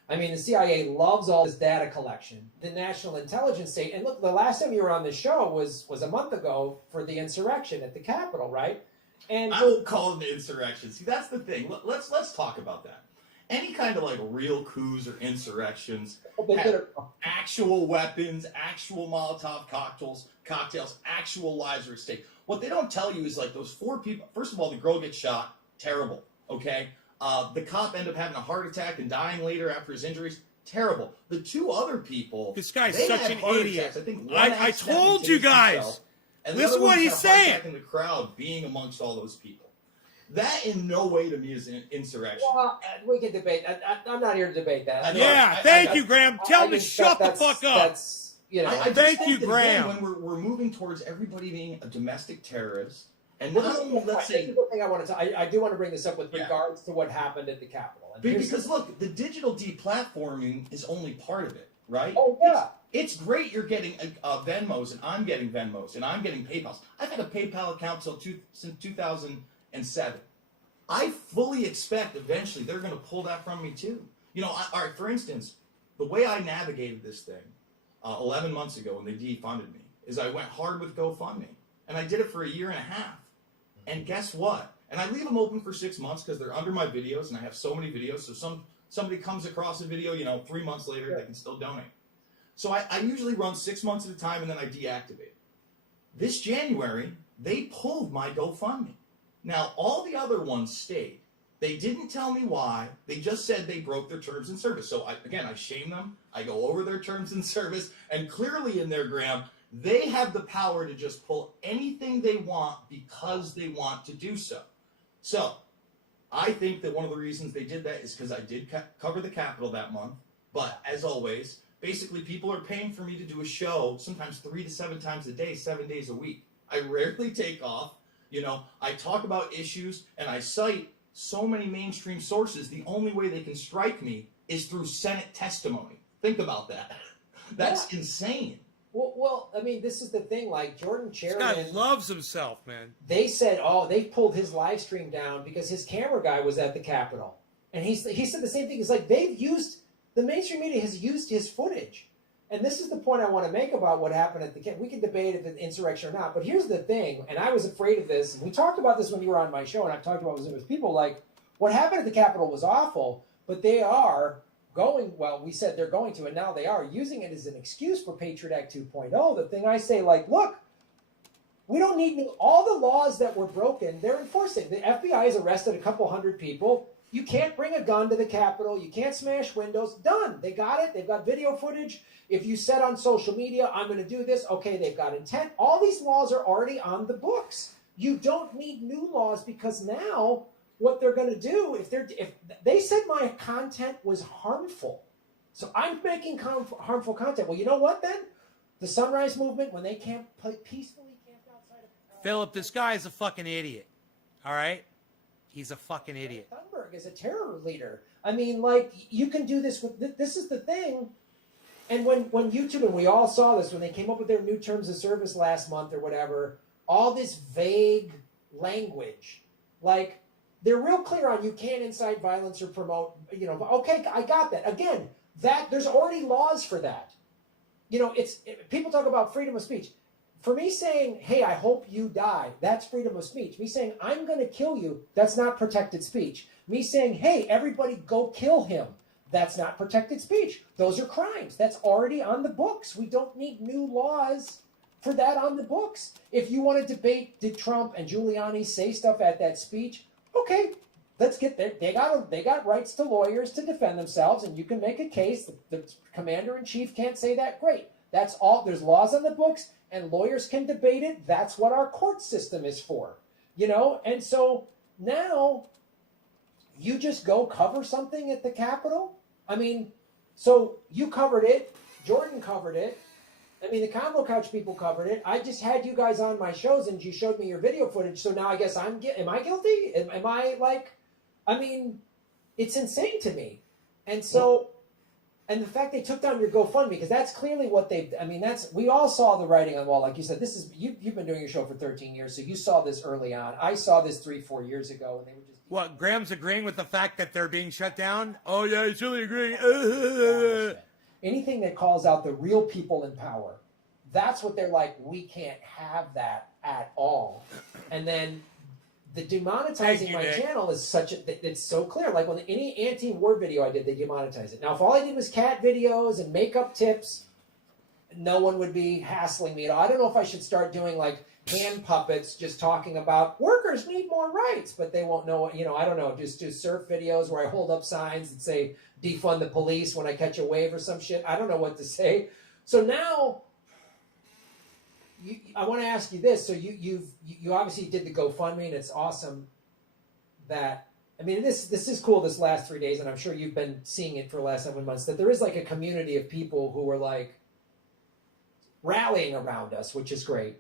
I mean, the CIA loves all this data collection, the national intelligence state. And look, the last time you were on the show was a month ago for the insurrection at the Capitol, right? And I won't call it an insurrection. See, that's the thing. Let's talk about that. Any kind of like real coups or insurrections have actual weapons, actual Molotov cocktails, actual lives are at stake. What they don't tell you is like those 4 people. First of all, the girl gets shot. Terrible. Okay. The cop ended up having a heart attack and dying later after his injuries. Terrible. The 2 other people. This guy's they such had an heart idiot. attacks. I think one I accidentally told you tased guys. himself, and the Listen other what one he's had a heart saying. attack in the crowd, being amongst all those people. That in no way to me is an insurrection. well, we can debate. I'm not here to debate that. Yeah, thank you, Graham. Tell him to shut the fuck up. That's I just Thank think you, that Graham. Again, when we're moving towards everybody being a domestic terrorist, and not only, let's this say, is the thing I want to. I do want to bring this up with Yeah. regards to what happened at the Capitol. And here's- because look, the digital deplatforming is only part of it, right? oh yeah, It's great you're getting Venmos, and I'm getting Venmos, and I'm getting PayPals. I've had a PayPal account since 2007. I fully expect eventually they're going to pull that from me too. All right, for instance, the way I navigated this thing 11 months ago when they defunded me is I went hard with GoFundMe. And I did it for a year and a half. And guess what? And I leave them open for 6 months because they're under my videos, and I have so many videos. So somebody comes across a video, 3 months later, they can still donate. So I usually run 6 months at a time, and then I deactivate. This January, they pulled my GoFundMe. Now, all the other ones stayed. They didn't tell me why. They just said they broke their terms and service. So, I shame them. I go over their terms and service. And clearly in their Graham, they have the power to just pull anything they want because they want to do so. So, I think that one of the reasons they did that is because I did cover the Capitol that month. But as always, basically people are paying for me to do a show sometimes 3 to 7 times a day, 7 days a week. I rarely take off. You know, I talk about issues and I cite so many mainstream sources. The only way they can strike me is through Senate testimony. Think about that. That's insane. Well, I mean, this is the thing. Like Jordan Sheridan, this guy loves himself, man. They said, they pulled his live stream down because his camera guy was at the Capitol, and he said the same thing. It's like the mainstream media has used his footage, and this is the point I want to make about what happened at the Capitol. We can debate if it's insurrection or not, but here's the thing, and I was afraid of this. And we talked about this when you were on my show, and I've talked about it with people. Like what happened at the Capitol was awful, but they are we said they're going to, and now they are using it as an excuse for Patriot Act 2.0. The thing I say, like, look, we don't need all the laws that were broken, they're enforcing. The FBI has arrested a couple hundred people. You can't bring a gun to the Capitol. You can't smash windows. Done. They got it. They've got video footage. If you said on social media, I'm going to do this, okay, they've got intent. All these laws are already on the books. You don't need new laws because now what they're going to do, if they said my content was harmful, so I'm making harmful content. Well, you know what then? The Sunrise Movement, when they peacefully camped outside of Philip, this guy is a fucking idiot. All right? He's a fucking idiot. Thunberg is a terror leader. I mean, like, you can do this with, this is the thing. And when YouTube, and we all saw this, when they came up with their new terms of service last month or whatever, all this vague language, like, they're real clear on you can't incite violence or promote, okay, I got that. Again, there's already laws for that. People talk about freedom of speech. For me saying, hey, I hope you die, that's freedom of speech. Me saying, I'm going to kill you, that's not protected speech. Me saying, hey, everybody go kill him, that's not protected speech. Those are crimes. That's already on the books. We don't need new laws for that on the books. If you want to debate, did Trump and Giuliani say stuff at that speech? Okay, let's get there. They got rights to lawyers to defend themselves, and you can make a case. The commander-in-chief can't say that. Great. That's all. There's laws on the books, and lawyers can debate it. That's what our court system is for. And so now you just go cover something at the Capitol? I mean, so you covered it. Jordan covered it. I mean, the Combo Couch people covered it. I just had you guys on my shows, and you showed me your video footage. So now I guess am I guilty? Am I like? I mean, it's insane to me. And so, and the fact they took down your GoFundMe, because that's clearly what they've. I mean, we all saw the writing on the wall. Like you said, this is you've been doing your show for 13 years, so you saw this early on. I saw this 3-4 years ago, and they were just. What, Graham's agreeing with the fact that they're being shut down? Oh yeah, he's really agreeing. Anything that calls out the real people in power, that's what they're like, we can't have that at all. And then the demonetizing my channel is it's so clear. Like when any anti-war video I did, they demonetized it. Now, if all I did was cat videos and makeup tips, no one would be hassling me at all. I don't know if I should start doing like hand puppets, just talking about workers need more rights, but they won't know, I don't know, just do surf videos where I hold up signs that say, defund the police when I catch a wave or some shit. I don't know what to say. So now, I want to ask you this. So you obviously did the GoFundMe, and it's awesome that, I mean, this is cool this last 3 days, and I'm sure you've been seeing it for the last 7 months, that there is like a community of people who are like rallying around us, which is great.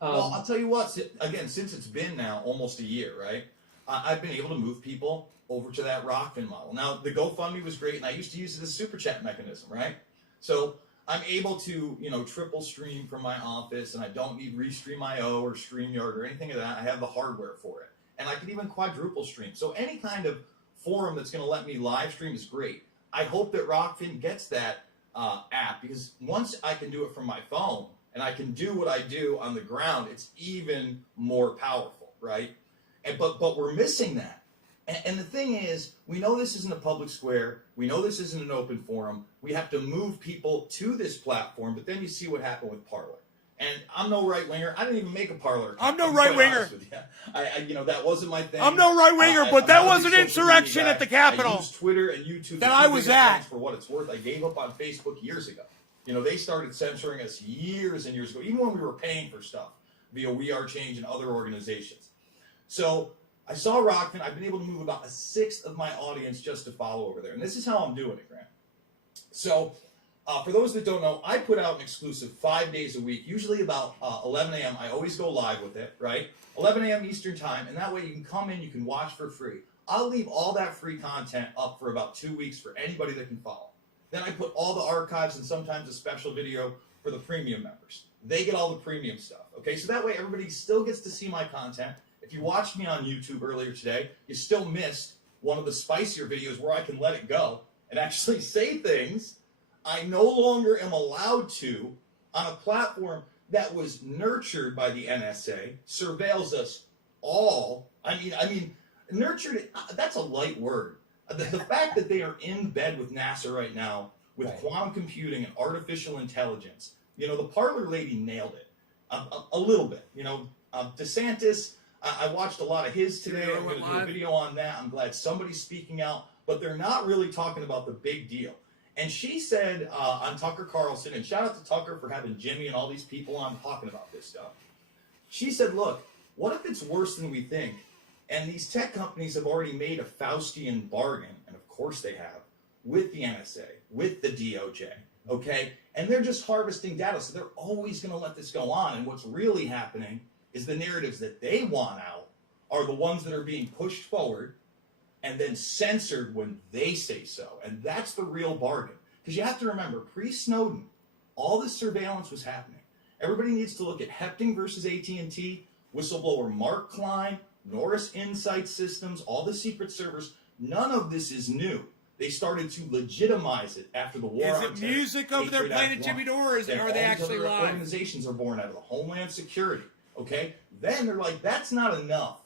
Well, I'll tell you what, again, since it's been now almost a year, right, I've been able to move people over to that Rockfin model. Now, the GoFundMe was great, and I used to use it as a super chat mechanism, right? So I'm able to, triple stream from my office, and I don't need Restream.io or StreamYard or anything of that. I have the hardware for it. And I can even quadruple stream. So any kind of forum that's going to let me live stream is great. I hope that Rockfin gets that app, because once I can do it from my phone, and I can do what I do on the ground, it's even more powerful, right? But we're missing that. And the thing is, we know this isn't a public square. We know this isn't an open forum. We have to move people to this platform, but then you see what happened with Parler. And I'm no right-winger. I didn't even make a Parler. I'm no right-winger. That wasn't my thing. I'm no right-winger, but that was an insurrection at the Capitol. I used Twitter and YouTube that I was at. For what it's worth. I gave up on Facebook years ago. They started censoring us years and years ago, even when we were paying for stuff via We Are Change and other organizations. So I saw Rockman. I've been able to move about a sixth of my audience just to follow over there. And this is how I'm doing it, Grant. So, for those that don't know, I put out an exclusive 5 days a week, usually about 11 a.m. I always go live with it, right? 11 a.m. Eastern Time, and that way you can come in, you can watch for free. I'll leave all that free content up for about 2 weeks for anybody that can follow. Then I put all the archives and sometimes a special video for the premium members. They get all the premium stuff, okay? So that way everybody still gets to see my content. If you watched me on YouTube earlier today, you still missed one of the spicier videos where I can let it go and actually say things I no longer am allowed to on a platform that was nurtured by the NSA, surveils us all. I mean, nurtured, that's a light word. The fact that they are in bed with NASA right now with quantum computing and artificial intelligence, you know, the parlor lady nailed it a little bit. You know, DeSantis, I watched a lot of his today. I'm going to do a video on that. I'm glad somebody's speaking out, but they're not really talking about the big deal. And she said on Tucker Carlson, and shout out to Tucker for having Jimmy and all these people on talking about this stuff. She said, look, what if it's worse than we think? And these tech companies have already made a Faustian bargain, and of course they have, with the NSA, with the DOJ, okay? And they're just harvesting data, so they're always going to let this go on. And what's really happening is the narratives that they want out are the ones that are being pushed forward and then censored when they say so. And that's the real bargain. Because you have to remember, pre-Snowden, all this surveillance was happening. Everybody needs to look at Hepting versus AT&T, whistleblower Mark Klein, Norris Insight Systems, all the secret servers. None of this is new. They started to legitimize it after the war on terror. Is it music over there playing at Jimmy Dore, or are they actually live? Organizations are born out of the Homeland Security, okay? Then they're like, that's not enough.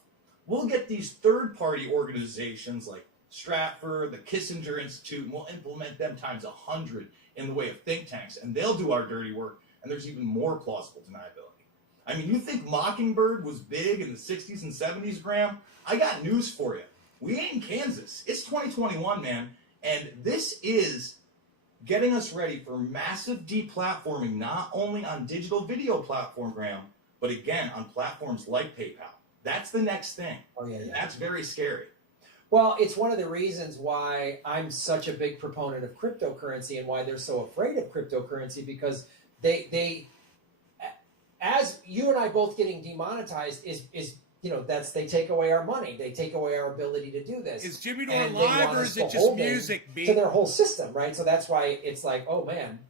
We'll get these third-party organizations like Stratford, the Kissinger Institute, and we'll implement them times 100 in the way of think tanks, and they'll do our dirty work, and there's even more plausible deniability. I mean, you think Mockingbird was big in the 60s and 70s, Graham? I got news for you. We ain't in Kansas. It's 2021, man, and this is getting us ready for massive deplatforming, not only on digital video platform, Graham, but again, on platforms like PayPal. That's the next thing. Oh, yeah. That's very scary. Well, it's one of the reasons why I'm such a big proponent of cryptocurrency and why they're so afraid of cryptocurrency, because they as you and I both getting demonetized is you know, they take away our money. They take away our ability to do this. Is Jimmy Dore live, or is it just music? To their whole system, right? So that's why it's like, oh man,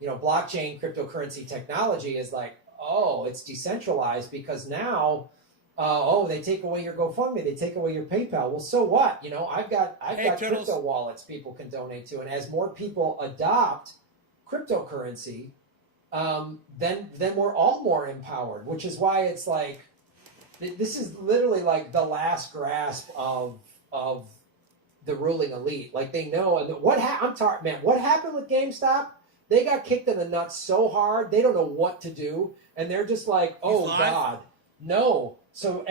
you know, blockchain cryptocurrency technology is like, oh, it's decentralized because now, they take away your GoFundMe, they take away your PayPal. Well, so what? You know, I've got crypto wallets people can donate to, and as more people adopt cryptocurrency, then we're all more empowered. Which is why it's like, this is literally like the last grasp of the ruling elite. Like they know, and what happened with GameStop? They got kicked in the nuts so hard they don't know what to do, and they're just like, oh God, no. So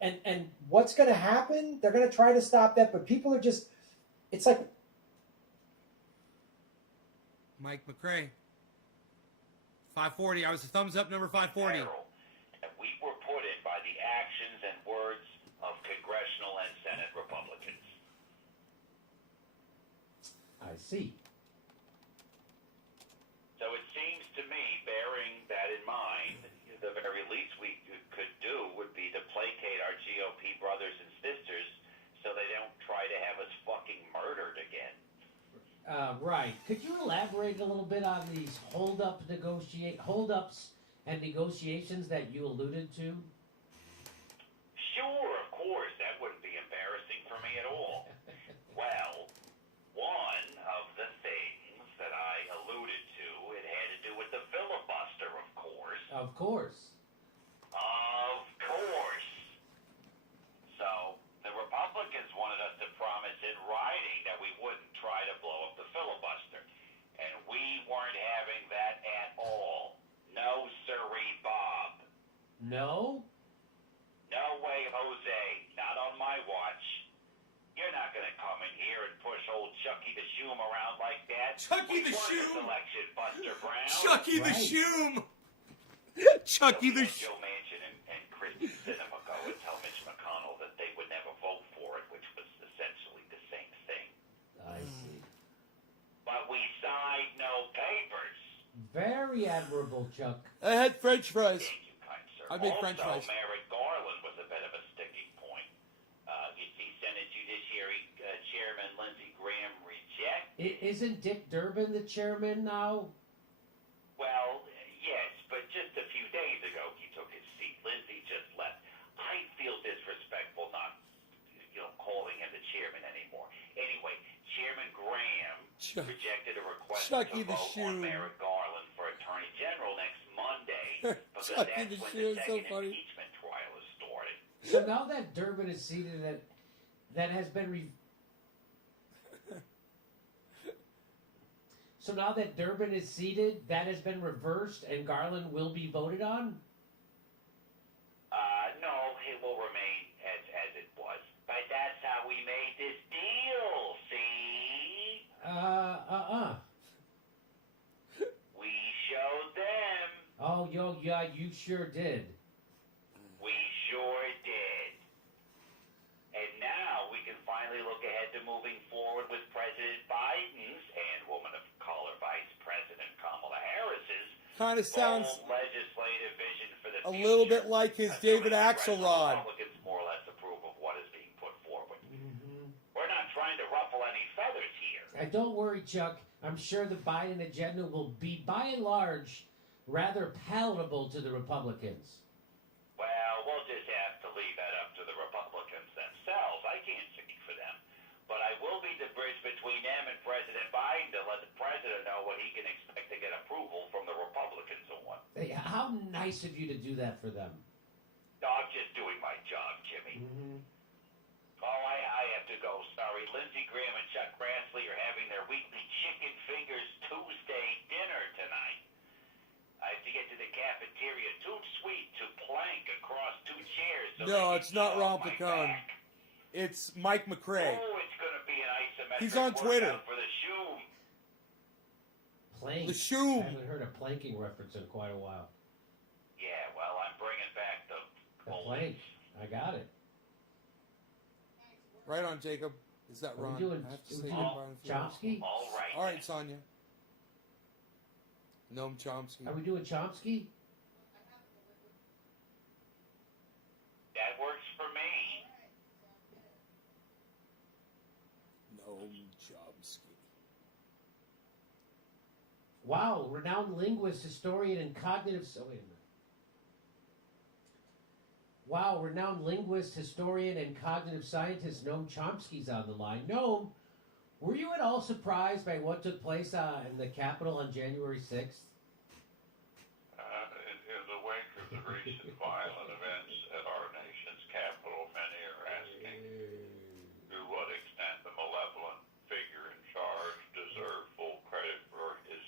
and what's going to happen? They're going to try to stop that, but people are just. It's like Mike McCrae, 540. I was a thumbs up number 540. And we were put in by the actions and words of congressional and Senate Republicans. I see. So it seems to me, bearing that in mind, the very least we could do would be to placate our GOP brothers and sisters so they don't try to have us fucking murdered again. Right. Could you elaborate a little bit on these holdups and negotiations that you alluded to? Sure, of course. That wouldn't be embarrassing for me at all. Well, one of the things that I alluded to, it had to do with the filibuster, of course. Of course. Of course. So, the Republicans wanted us to promise in writing that we wouldn't try to blow up the filibuster. And we weren't having that at all. No sirree, Bob. No? No way, Jose. Not on my watch. You're not going to come in here and push old Chucky the Shoom around like that. Chucky the Shoom? Shoom! Selection, Buster Brown. Chucky the Shoom! Chucky the Shoom! Joe Manchin and Christy Cinema go and tell Mitch McConnell that they would never very admirable, Chuck. I had French fries. Thank you, kind sir. I make French fries. Merrick Garland was a bit of a sticking point. He Senate Judiciary Chairman Lindsey Graham rejected. Isn't Dick Durbin the chairman now? Well, yes, but just a few days ago he took his seat. Lindsey just left. I feel disrespectful not, calling him the chairman anymore. Anyway, Chairman Graham rejected a request Chucky to the vote Shoe. on Merrick Garland for Attorney General next Monday because Chucky the that's when Shoe the is so second funny. impeachment trial is starting. So now that Durbin is seated, that has been So now that Durbin is seated, that has been reversed, and Garland will be voted on. No, it will remain as it was. But that's how we made this deal, see? We showed them. Oh, yeah, you sure did. We sure did. And now we can finally look ahead to moving forward with President Biden's and woman of color Vice President Kamala Harris's Kind of sounds bold legislative vision for the a future. little bit like his David Assuming the Axelrod. Republicans more or less approve of what is being put forward. Mm-hmm. We're not trying to ruffle any feathers here. And don't worry, Chuck. I'm sure the Biden agenda will be, by and large, rather palatable to the Republicans. Well, we'll just have to leave that up to the Republicans themselves. I can't speak for them. But I will be the bridge between them and President Biden to let the president know what he can expect to get approval from the Republicans on. Hey, how nice of you to do that for them. No, I'm just doing my job, Jimmy. Mm-hmm. Oh, I have to go. Sorry. Lindsey Graham and Chuck Grassley are having their weekly Chicken Fingers Tuesday dinner tonight. I have to get to the cafeteria. Too sweet to plank across two chairs. So No, they it's can not eat off Ron my Pecan. back. It's Mike McCrae. Oh, it's going to be an isometric He's on Twitter. workout for the shoe. Plank. The shoe. I haven't heard a planking reference in quite a while. Yeah, well, I'm bringing back the The plank. I got it. Right on, Jacob. Is that Are Ron? we doing, I have to are say we that doing Ron Fields. Chomsky? All right. All right, Sonia. Noam Chomsky. Are we doing Chomsky? That works for me. Noam Chomsky. Wow, renowned linguist, historian, and cognitive... Oh, wait a minute. Wow, renowned linguist, historian, and cognitive scientist Noam Chomsky's on the line. Noam, were you at all surprised by what took place in the Capitol on January 6th? In the wake of the recent violent events at our nation's capital, many are asking to what extent the malevolent figure in charge deserved full credit for his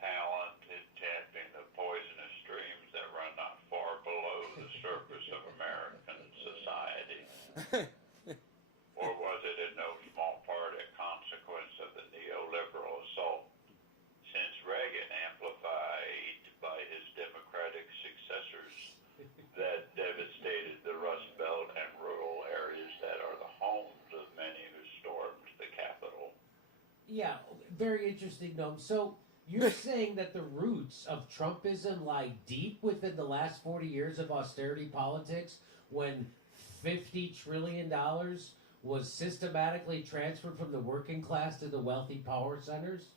talent in tapping the poisonous streams that run not far below the surface of American society. Or was it in no small part a consequence of the neoliberal assault since Reagan, amplified by his Democratic successors, that devastated the Rust Belt and rural areas that are the homes of many who stormed the Capitol? Yeah, very interesting, Noam. So you're saying that the roots of Trumpism lie deep within the last 40 years of austerity politics when $50 trillion was systematically transferred from the working class to the wealthy power centers?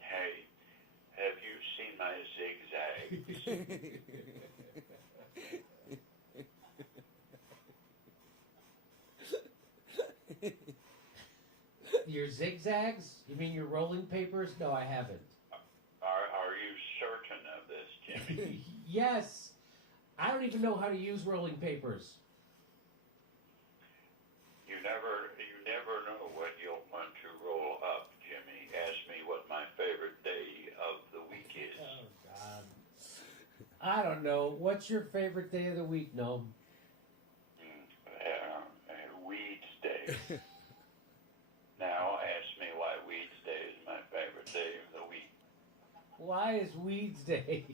Hey, have you seen my zigzags? Your zigzags? You mean your rolling papers? No, I haven't. Are you certain of this, Jimmy? Yes. I don't even know how to use rolling papers. You never know what you'll want to roll up, Jimmy. Ask me what my favorite day of the week is. Oh, God. I don't know. What's your favorite day of the week, Noam? Weeds Day. Now ask me why Weeds Day is my favorite day of the week. Why is Weeds Day?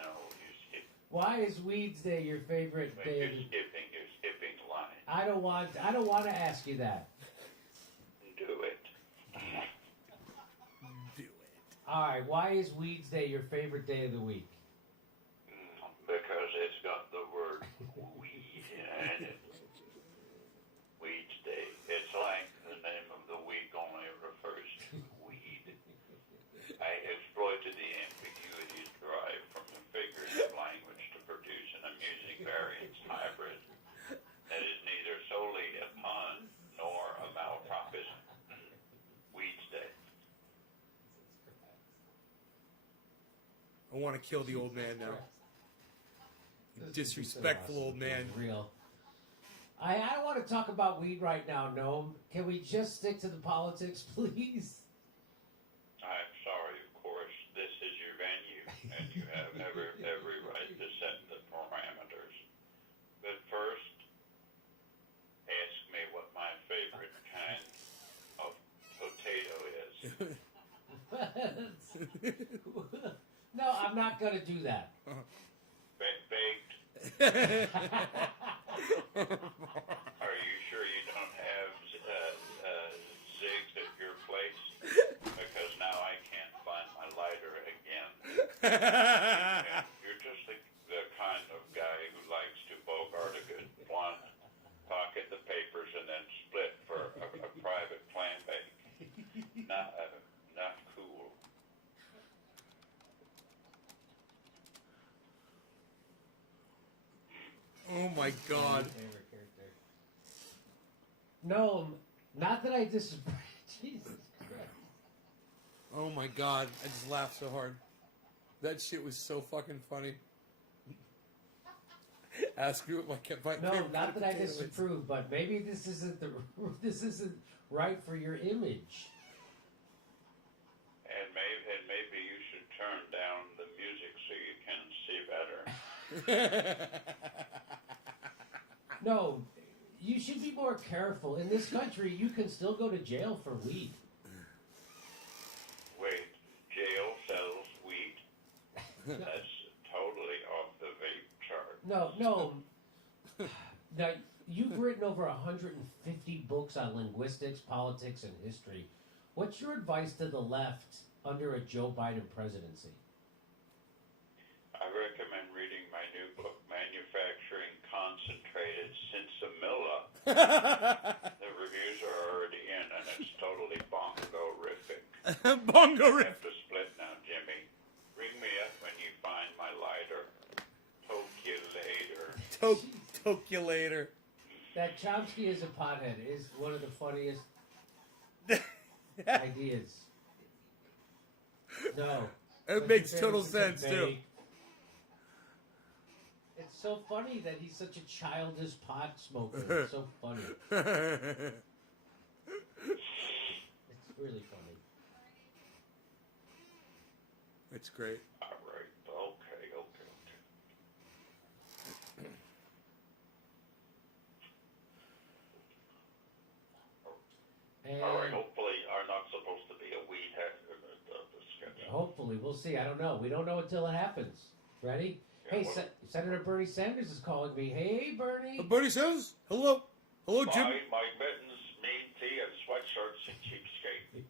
No, you skip. Why is Weeds Day your favorite day? You're skipping the line. I don't want to ask you that. Do it. All right, why is Weeds Day your favorite day of the week? Because it's got the word weed in it. Weeds Day. It's like the name of the week only refers to weed. I exploited the ambiguity derived from the figurative language to produce an amusing variance hybrid that is neither solely a pun nor a malapropism. Weeds Day. I want to kill the old man now. This is Disrespectful so awesome. old man. It's real. I don't want to talk about weed right now, Gnome. Can we just stick to the politics, please? I'm sorry, of course, this is your venue, and you have every right to set the parameters. But first, ask me what my favorite kind of potato is. No, I'm not going to do that. Baked. Are you sure you don't have zigs at your place? Because now I can't find my lighter again. You're just the kind of guy who likes to bogart a good blunt, pocket the papers, and then split for a private plan bake. Not cool. Oh my god. Favorite character. Gnome, not that I disagree. Jesus Christ. Oh my god. I just laughed so hard. That shit was so fucking funny. Ask me what my No, favorite not that I potato is. disapprove, but maybe this isn't right for your image. And maybe you should turn down the music so you can see better. No, you should be more careful. In this country, you can still go to jail for weed. Wait, jail sells weed? That's totally off the vape chart. No. Now, you've written over 150 books on linguistics, politics, and history. What's your advice to the left under a Joe Biden presidency? I recommend reading my new book, Manufacturing Concentrated Sinsamilla. The reviews are already in, and it's totally bongo-rific. Bongo You riff. have to split now, Jimmy. Ring me up when you find my lighter. Talk you later. Tokulator. That Chomsky as a pothead is one of the funniest ideas. No. It makes total sense, too. It's so funny that he's such a childish pot smoker. It's so funny. It's really funny. It's great. All right. Okay. And All right. Hopefully, are not supposed to be a weed head of the sketch. hopefully, we'll see. I don't know. We don't know until it happens. Ready? Yeah, Hey, Senator Bernie Sanders is calling me. Hey, Bernie. Bernie says, hello. Hello, Jim. My mittens, mean tea, and sweatshirts, you cheapskate.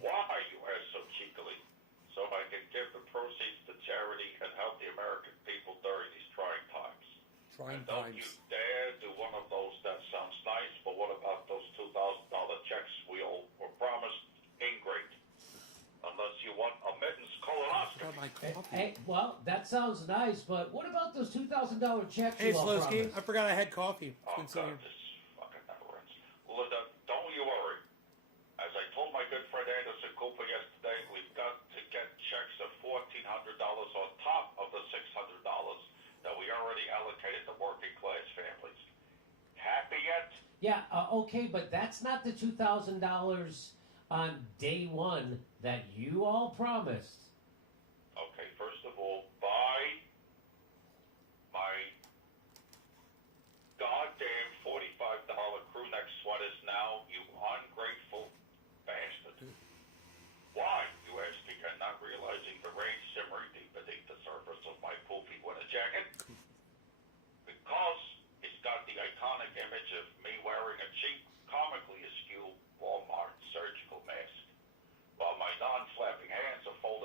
Why, you ask so cheekily? So I can give the proceeds to charity and help the American people during these trying times. Trying And don't you times. dare do one of those that sounds nice, but what about those $2,000 checks we all were promised? Ingrate. Unless you want a mittens colonoscopy. Got my coffee. Hey, well, that sounds nice, but what about those $2,000 checks Hey, you all Slowski, promised? I forgot I had coffee. It's Oh, been so God, this fucking never ends. Linda, don't you worry. As I told my good friend Anderson Cooper yesterday, we've got to get checks of $1,400 on top of the $600 that we already allocated to working class families. Happy yet? Yeah, okay, but that's not the $2,000 on day one that you all promised. Okay, first of all, buy my goddamn $45 crew neck sweaters now, you ungrateful bastard. Why, you ask again, not realizing the rain simmering deep beneath the surface of my poofy winter jacket? Because it's got the iconic image of me wearing a cheap, comically askew Walmart surgical mask, while my non-flapping hands are folded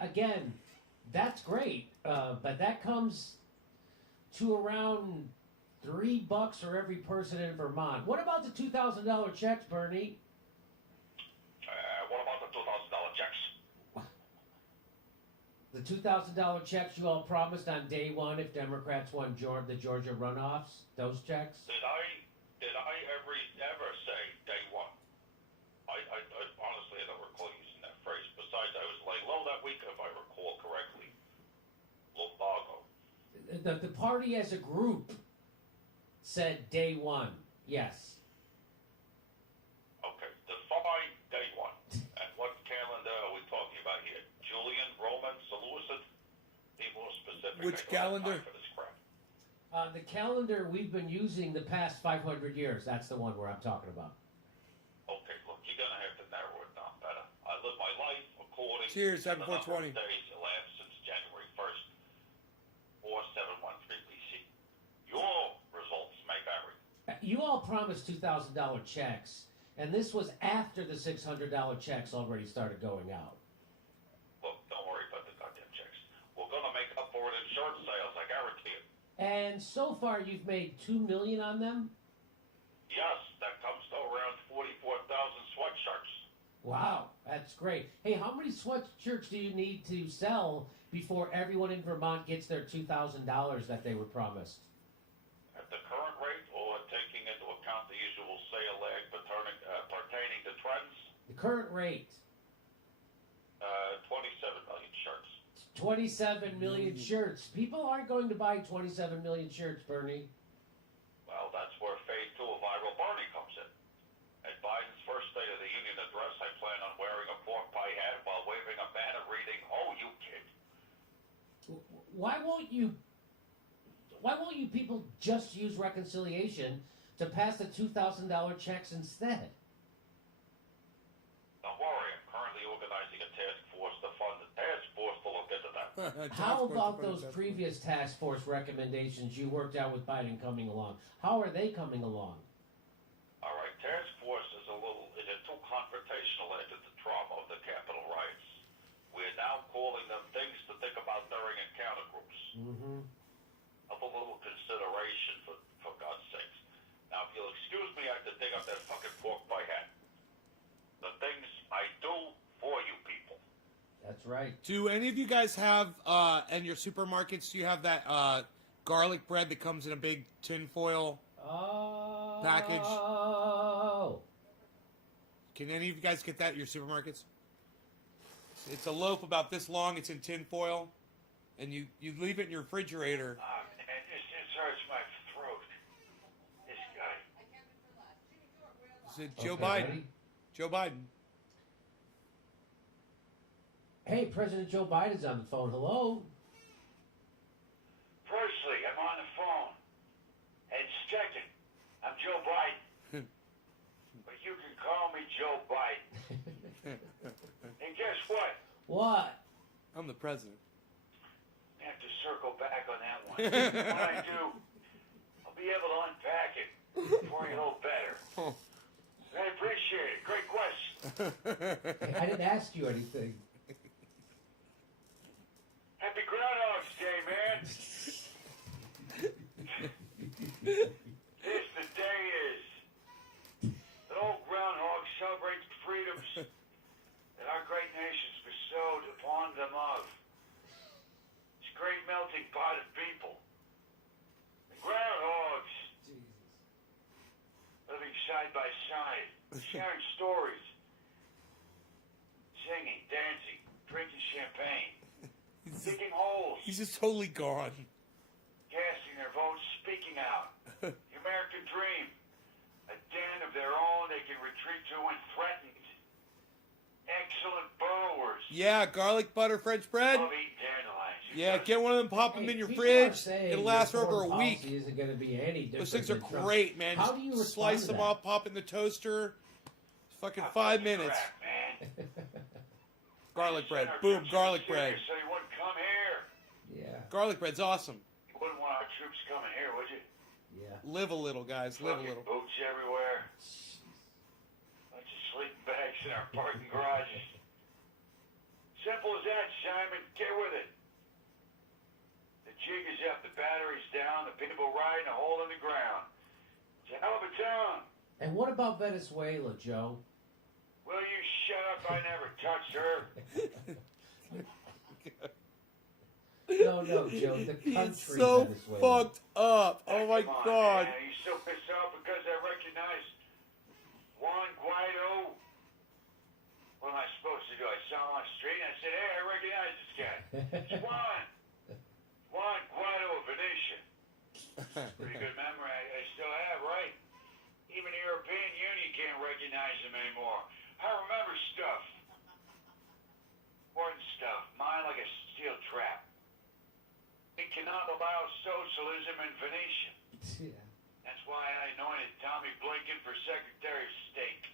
again, that's great, but that comes to around $3 for every person in Vermont. What about the $2,000 checks, Bernie? What about the $2,000 checks? The $2,000 checks you all promised on day one if Democrats won the Georgia runoffs. Those checks. Did I ever say day one? I honestly, I don't recall using that phrase. Besides, I was laying low that week, if I recall correctly. Lmao. The party as a group said day one. Yes. Okay, define day one. And what calendar are we talking about here? Julian, Roman, Seleucid? Be more specific. Which I don't have calendar? time for this crap. The calendar we've been using the past 500 years. That's the one where I'm talking about. Okay, look, you're gonna have to narrow it down better. I live my life according Cheers, to the number of 7420. days elapsed since January 1st, 4713 BC. Your results may vary. You all promised $2,000 checks, and this was after the $600 checks already started going out. Look, don't worry about the goddamn checks. We're gonna make up for it in shirt sales, I guarantee it. And so far, you've made $2 million on them. Yes, that comes to around 44,000 sweatshirts. Wow, that's great. Hey, how many sweatshirts do you need to sell before everyone in Vermont gets their $2,000 that they were promised? At the current rate, or taking into account the usual sale lag pertaining to trends, The current rate, 27 million shirts. 27 million shirts. People aren't going to buy 27 million shirts, Bernie. Well, that's where phase 2 of Viral Bernie comes in. At Biden's first State of the Union address, I plan on wearing a pork pie hat while waving a banner reading, "Oh, you kid." Why won't you people just use reconciliation to pass the $2,000 checks instead? Don't worry, I'm currently organizing a task force to fund the task force to look into that. How about those previous task force recommendations you worked out with Biden coming along? How are they coming along? All right, task force is too confrontational after the trauma of the Capitol riots. We're now calling them things to think about during encounter groups. Mm-hmm. Of a little consideration, for God's sakes. Now, if you'll excuse me, I have to dig up that fucking pork pie hat. The things I do for you people. That's right. Do any of you guys have, in your supermarkets, do you have that garlic bread that comes in a big tinfoil package? Oh. Can any of you guys get that at your supermarkets? It's a loaf about this long. It's in tinfoil. And you leave it in your refrigerator. Man, this hurts my throat. This guy. Is it Joe Okay, Biden? ready? Joe Biden. Hey, President Joe Biden's on the phone. Hello? Firstly, I'm on the phone. And second, I'm Joe Biden. But you can call me Joe Biden. And guess what? What? I'm the president. I have to circle back on that one. When I do, I'll be able to unpack it for you a little better. I appreciate it. Great question. Hey, I didn't ask you anything. Happy Groundhog's Day, man. This the day is. That old groundhog celebrates the freedoms that our great nations bestowed upon them of. This great melting pot of people. The groundhogs living side by side, sharing stories, singing, dancing, drinking champagne, digging holes, He's just totally gone. casting their votes, speaking out. The American dream, a den of their own they can retreat to when threatened. Excellent burrowers. Yeah, garlic butter French bread. Love eating dandelions. Who Yeah, doesn't? get one of them, pop them Hey, in your people fridge. are saying It'll last for your over a foreign week. policy isn't going to be any different. Those things are than Trump. great, man. How Just do you respond slice to them that? up, pop in the toaster. Fucking Oh, 5 that's minutes. crap, man. Garlic bread. Sent our Boom, troops garlic to Syria bread. So you wouldn't come here. Yeah, Garlic bread's awesome. You wouldn't want our troops coming here, would you? yeah. Live a little, guys. Live a Fucking little. boots everywhere. Bunch of sleeping bags in our parking garages. Simple as that, Simon. Get with it. The jig is up, the battery's down, the people riding a hole in the ground. It's a hell of a town. And what about Venezuela, Joe? Will you shut up? I never touched her. No, Joe. The country He's so Venezuela. fucked up. Oh my Come on, god. man. Are you still pissed off because I recognize Juan Guaido? What am I supposed to do? I saw him on the street and I said, hey, I recognize this guy. It's Juan Guaido of Venetia. Pretty good memory I still have, right? Even the European Union can't recognize him anymore. I remember stuff. Important stuff. Mine like a steel trap. It cannot allow socialism in Venetia. Yeah. That's why I anointed Tommy Blinken for Secretary of State.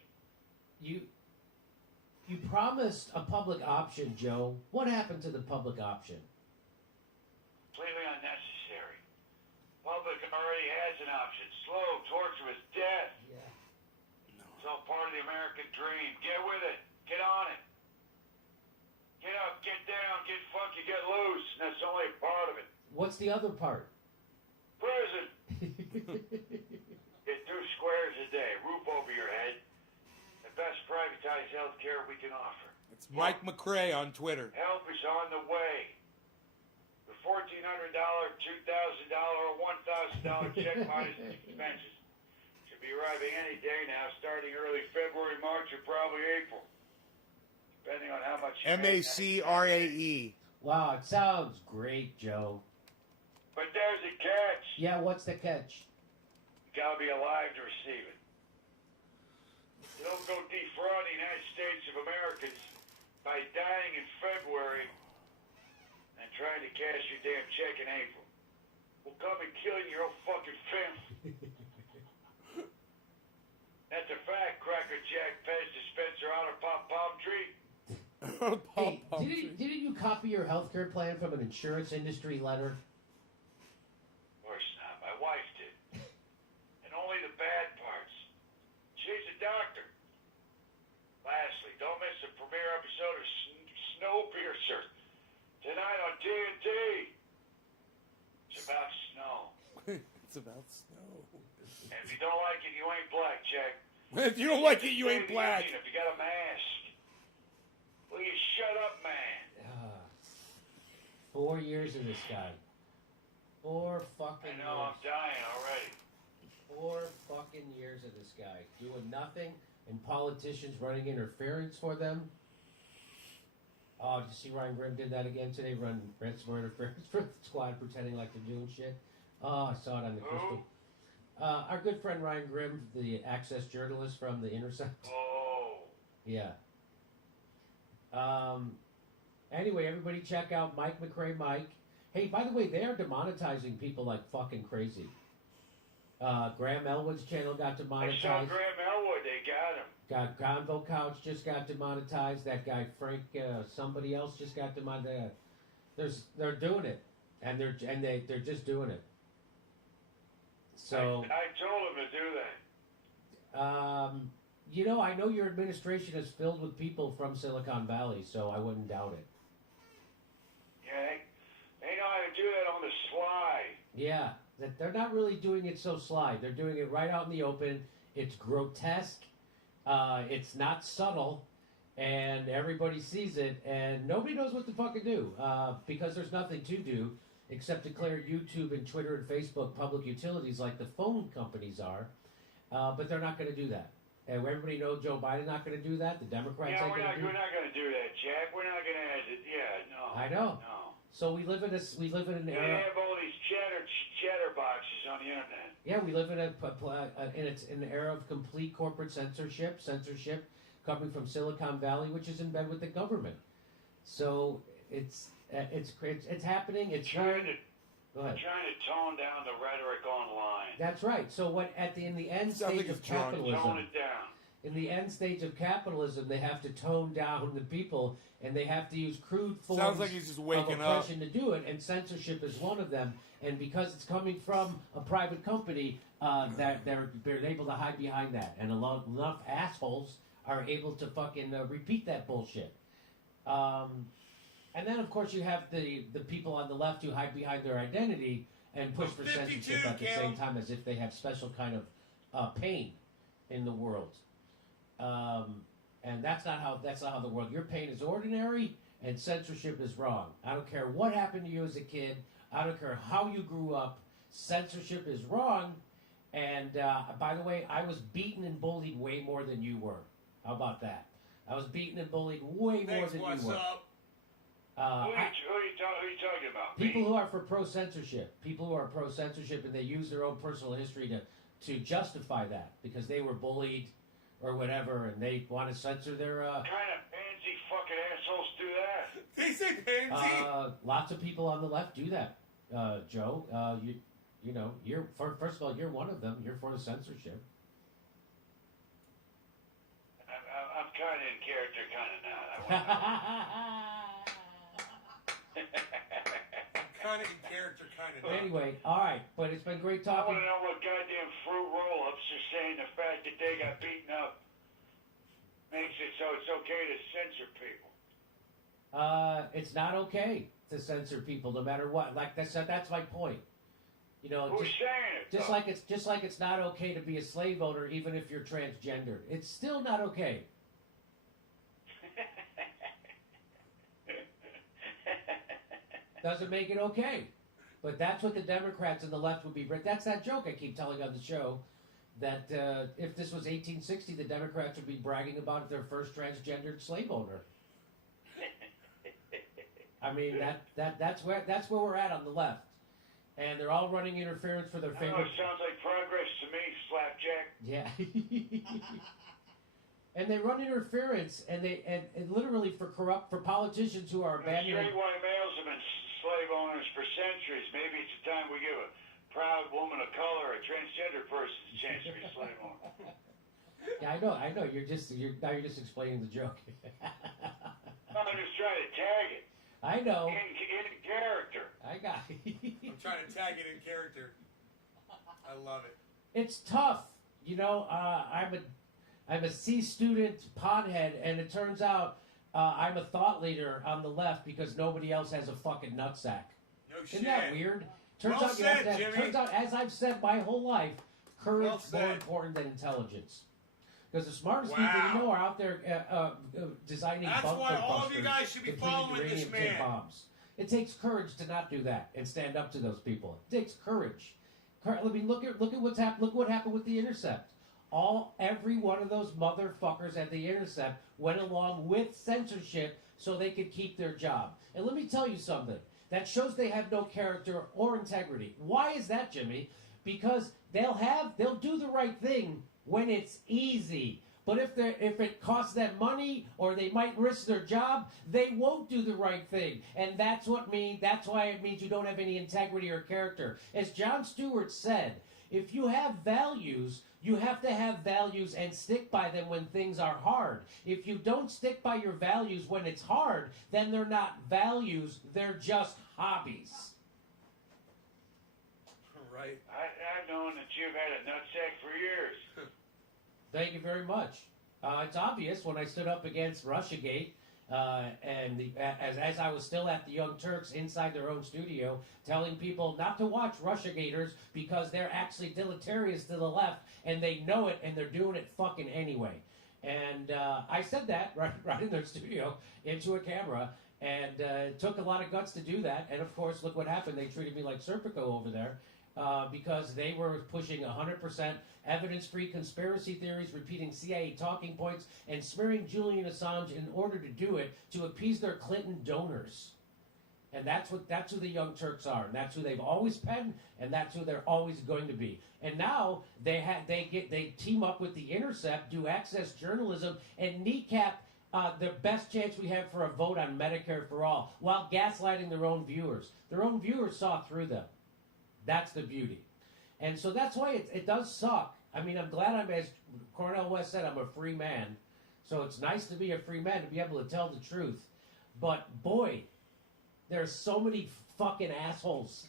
You promised a public option, Joe. What happened to the public option? Completely unnecessary. Public already has an option. Slow torture is death. Yeah. It's all part of the American dream. Get with it. Get on it. Get up, get down, get funky, get loose. And that's only a part of it. What's the other part? Prison. Get 2 squares a day, roof over your head. The best privatized health care we can offer. It's Mike McRae on Twitter. Help is on the way. The $1,400, $2,000, or $1,000 check minus expenses should be arriving any day now, starting early February, March, or probably April. Depending on how much you make. MACRAE. Wow, it sounds great, Joe. But there's a catch. Yeah, what's the catch? You gotta be alive to receive it. Don't go defraud the United States of Americans by dying in February and trying to cash your damn check in April. We'll come and kill your own fucking family. That's a fact, Cracker Jack, Pez dispenser, honor pop palm tree. Hey, didn't you copy your healthcare plan from an insurance industry letter? Of course not. My wife did. And only the bad parts. She's a doctor. Lastly, don't miss the premiere episode of Snowpiercer tonight on TNT. It's about snow. It's about snow. And if you don't like it, you ain't black, Jack. If you don't like it, you ain't black. If you got a mask. Will you shut up, man? 4 years of this guy. 4 fucking I know, I'm years. dying already. 4 fucking years of this guy doing nothing, and politicians running interference for them. Oh, did you see Ryan Grimm did that again today? Ran some interference for the squad, pretending like they're doing shit. Oh, I saw it on the crystal. Our good friend Ryan Grimm, the Access journalist from The Intercept. Oh. Yeah. Anyway, everybody check out Mike McRae Mike. Hey, by the way, they are demonetizing people like fucking crazy. Graham Elwood's channel got I saw demonetized. Graham Elwood, they got him. Got Convo Couch just got demonetized. That guy Frank, somebody else just got demonetized. They're doing it, and they're just doing it. So I told him to do that. I know your administration is filled with people from Silicon Valley, so I wouldn't doubt it. Yeah, they know how to do that on the sly. Yeah, they're not really doing it so sly. They're doing it right out in the open. It's grotesque. It's not subtle, and everybody sees it, and nobody knows what to fucking do because there's nothing to do except declare YouTube and Twitter and Facebook public utilities like the phone companies are, but they're not going to do that. And everybody knows Joe Biden's not going to do that. The Democrats Yeah, ain't we're going not to do going to do that, Jack. We're not going to. Yeah, no. I know. No. So we live in an They era. have all these chatter boxes on the internet. Yeah, we live in an era of complete corporate censorship coming from Silicon Valley, which is in bed with the government. So it's happening. It's Trying to Go ahead. trying to tone down the rhetoric online. That's right. So in the end Sounds stage like of it's drunk. Tone capitalism, it down. in the end stage of capitalism, they have to tone down the people, and they have to use crude forms Sounds like he's just waking of up. oppression to do it, and censorship is one of them. And because it's coming from a private company, that they're able to hide behind that, and enough assholes are able to fucking repeat that bullshit. And then, of course, you have the people on the left who hide behind their identity and push for 52, censorship at the Kim. same time as if they have special kind of pain in the world. And that's not how the world. Your pain is ordinary, and censorship is wrong. I don't care what happened to you as a kid. I don't care how you grew up. Censorship is wrong. And by the way, I was beaten and bullied way more than you were. How about that? I was beaten and bullied way more Thanks, than what's you were. up? Who are you talking about? People Me? who are for pro-censorship. People who are pro-censorship, and they use their own personal history to justify that because they were bullied or whatever, and they want to censor their. What kind of pansy fucking assholes do that? They say pansy. Lots of people on the left do that, Joe. You know, first of all, you're one of them. You're for the censorship. I'm kind of in character, kind of not. Kind of in character, kind of not. Anyway, all right, but it's been great I talking. want to know what goddamn fruit roll-ups are saying the fact that they got beaten up makes it so it's okay to censor people. It's not okay to censor people, no matter what. Like that's my point. You know, Who's saying it? just though? like it's not okay to be a slave owner, even if you're transgendered. It's still not okay. Doesn't make it okay. But that's what the Democrats and the left would be. That's that joke I keep telling on the show. That if this was 1860, the Democrats would be bragging about their first transgendered slave owner. I mean that's where we're at on the left, and they're all running interference for their I don't know, favorite. it sounds like progress to me, Slapjack. Yeah. And they run interference, and literally for politicians who are abandoning. Straight white males have been slave owners for centuries. Maybe it's time we give a proud woman of color, a transgender person, a chance to be a slave owner. Yeah, I know. You're just explaining the joke. I'm just trying to tag it I know. in character. I got. I'm trying to tag it in character. I love it. It's tough, you know. I'm a C student pothead, and it turns out I'm a thought leader on the left because nobody else has a fucking nutsack. No shit. Isn't that weird? Turns Well out you have said, to have, Jimmy. turns out, as I've said my whole life, courage Well is more said. important than intelligence. Because the smartest Wow. people you know are out there designing That's bunker why all of you busters, guys should be depleting following this uranium tip man. bombs. It takes courage to not do that and stand up to those people. It takes courage. I mean, look at what's happened. Look what happened with the Intercept. Every one of those motherfuckers at the Intercept went along with censorship so they could keep their job. And let me tell you something. That shows they have no character or integrity. Why is that, Jimmy? Because they'll do the right thing when it's easy. But if it costs them money or they might risk their job, they won't do the right thing. And that's why it means you don't have any integrity or character. As Jon Stewart said, if you have values, you have to have values and stick by them when things are hard. If you don't stick by your values when it's hard, then they're not values, they're just hobbies. Right. I've known that you've had a nutsack for years. Thank you very much. It's obvious when I stood up against Russiagate, as I was still at the Young Turks inside their own studio, telling people not to watch Russiagators because they're actually deleterious to the left, and they know it, and they're doing it fucking anyway. And I said that right in their studio into a camera, and it took a lot of guts to do that. And of course, look what happened. They treated me like Serpico over there. Because they were pushing 100% evidence-free conspiracy theories, repeating CIA talking points, and smearing Julian Assange in order to do it to appease their Clinton donors. And that's who the Young Turks are, and that's who they've always been, and that's who they're always going to be. And now they team up with the Intercept, do access journalism, and kneecap the best chance we have for a vote on Medicare for all, while gaslighting their own viewers. Their own viewers saw through them. That's the beauty. And so that's why it does suck. I mean, I'm glad as Cornel West said, I'm a free man. So it's nice to be a free man, to be able to tell the truth. But boy, there are so many fucking assholes.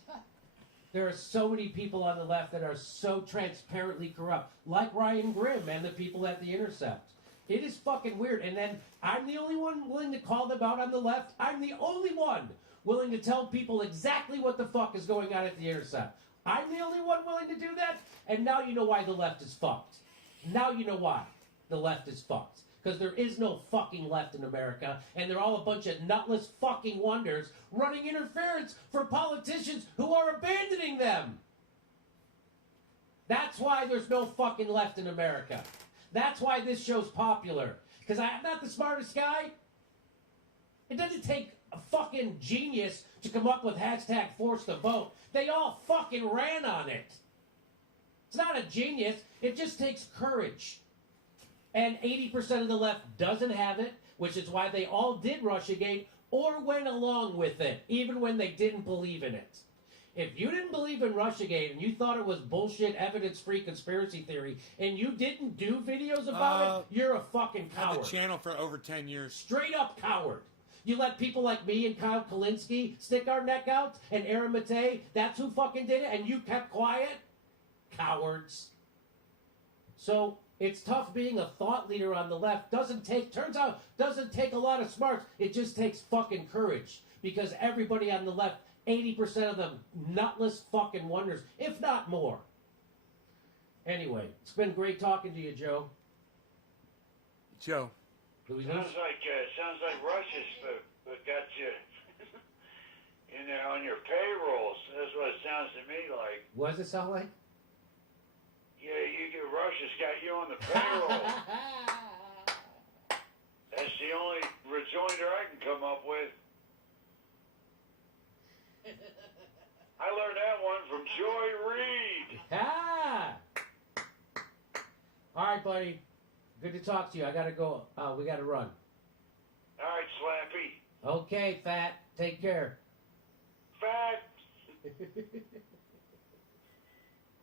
There are so many people on the left that are so transparently corrupt. Like Ryan Grimm and the people at the Intercept. It is fucking weird. And then I'm the only one willing to call them out on the left. I'm the only one willing to tell people exactly what the fuck is going on at the Intercept. I'm the only one willing to do that. And now you know why the left is fucked. Now you know why the left is fucked. Because there is no fucking left in America, and they're all a bunch of nutless fucking wonders running interference for politicians who are abandoning them. That's why there's no fucking left in America. That's why this show's popular. Because I'm not the smartest guy. It doesn't take a fucking genius to come up with hashtag force the vote. They all fucking ran on it. It's not a genius. It just takes courage. And 80% of the left doesn't have it, which is why they all did Russiagate or went along with it, even when they didn't believe in it. If you didn't believe in Russiagate and you thought it was bullshit, evidence-free conspiracy theory, and you didn't do videos about it, you're a fucking Had coward. the channel for over 10 years. Straight up coward. You let people like me and Kyle Kalinske stick our neck out, and Aaron Matei, that's who fucking did it, and you kept quiet? Cowards. So it's tough being a thought leader on the left. Turns out, doesn't take a lot of smarts. It just takes fucking courage. Because everybody on the left, 80% of them, nutless fucking wonders, if not more. Anyway, it's been great talking to you, Joe. Joe. Louis Sounds like Russia's got you in there on your payrolls. That's what it sounds to me like. What does it sound like? Yeah, Russia's got you on the payroll. That's the only rejoinder I can come up with. I learned that one from Joy Reid. Ah! All right, buddy. Good to talk to you. I gotta go. We gotta run. All right, Slappy. Okay, Fat. Take care. Fat.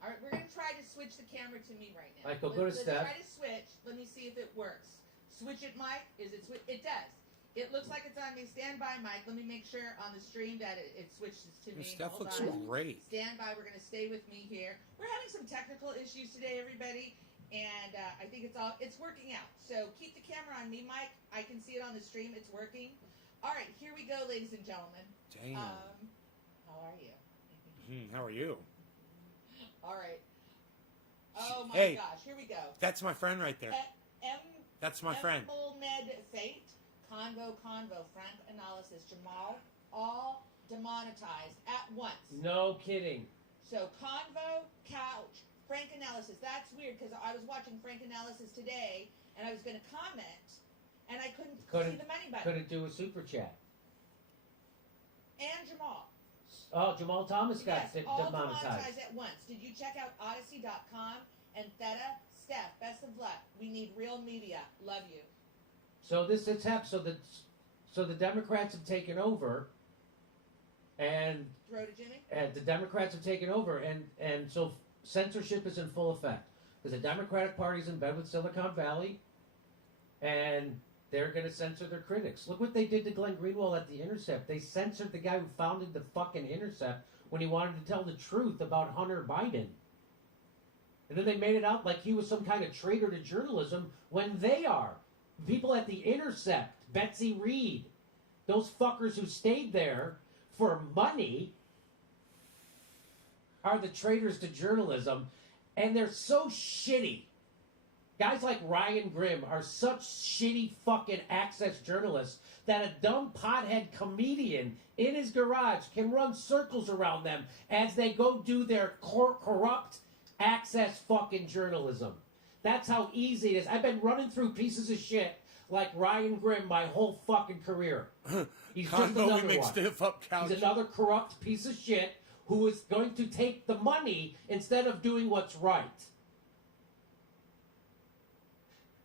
All right, we're going to try to switch the camera to me right now. Michael, go to Let's Steph. try to switch. Let me see if it works. Switch it, Mike. Is it switch? It does. It looks like it's on me. Stand by, Mike. Let me make sure on the stream that it switches to me. Steph Hold looks on. great. Stand by. We're going to stay with me here. We're having some technical issues today, everybody, and I think it's working out. So keep the camera on me, Mike. I can see it on the stream. It's working. All right, here we go, ladies and gentlemen. Damn. How are you? How are you? All right. Oh my Hey. gosh, here we go. That's my friend right there. That's my friend. Med Fate, Convo, Frank Analysis, Jamal, all demonetized at once. No kidding. So Convo, Couch, Frank Analysis. That's weird because I was watching Frank Analysis today and I was going to comment and I couldn't see the money button. Couldn't do a super chat. And Jamal. Oh, Jamal Thomas got Yes, all demonetized. demonetized at once. Did you check out Odyssey.com and Theta? Steph, best of luck. We need real media. Love you. So it's happened. So the Democrats have taken over, and Throw to Jimmy. the Democrats have taken over, and so censorship is in full effect because the Democratic Party's in bed with Silicon Valley, and they're going to censor their critics. Look what they did to Glenn Greenwald at The Intercept. They censored the guy who founded the fucking Intercept when he wanted to tell the truth about Hunter Biden. And then they made it out like he was some kind of traitor to journalism when they are. People at The Intercept, Betsy Reed, those fuckers who stayed there for money are the traitors to journalism. And they're so shitty. Guys like Ryan Grimm are such shitty fucking access journalists that a dumb pothead comedian in his garage can run circles around them as they go do their corrupt access fucking journalism. That's how easy it is. I've been running through pieces of shit like Ryan Grimm my whole fucking career. He's just another one. Stiff up couch. He's another corrupt piece of shit who is going to take the money instead of doing what's right.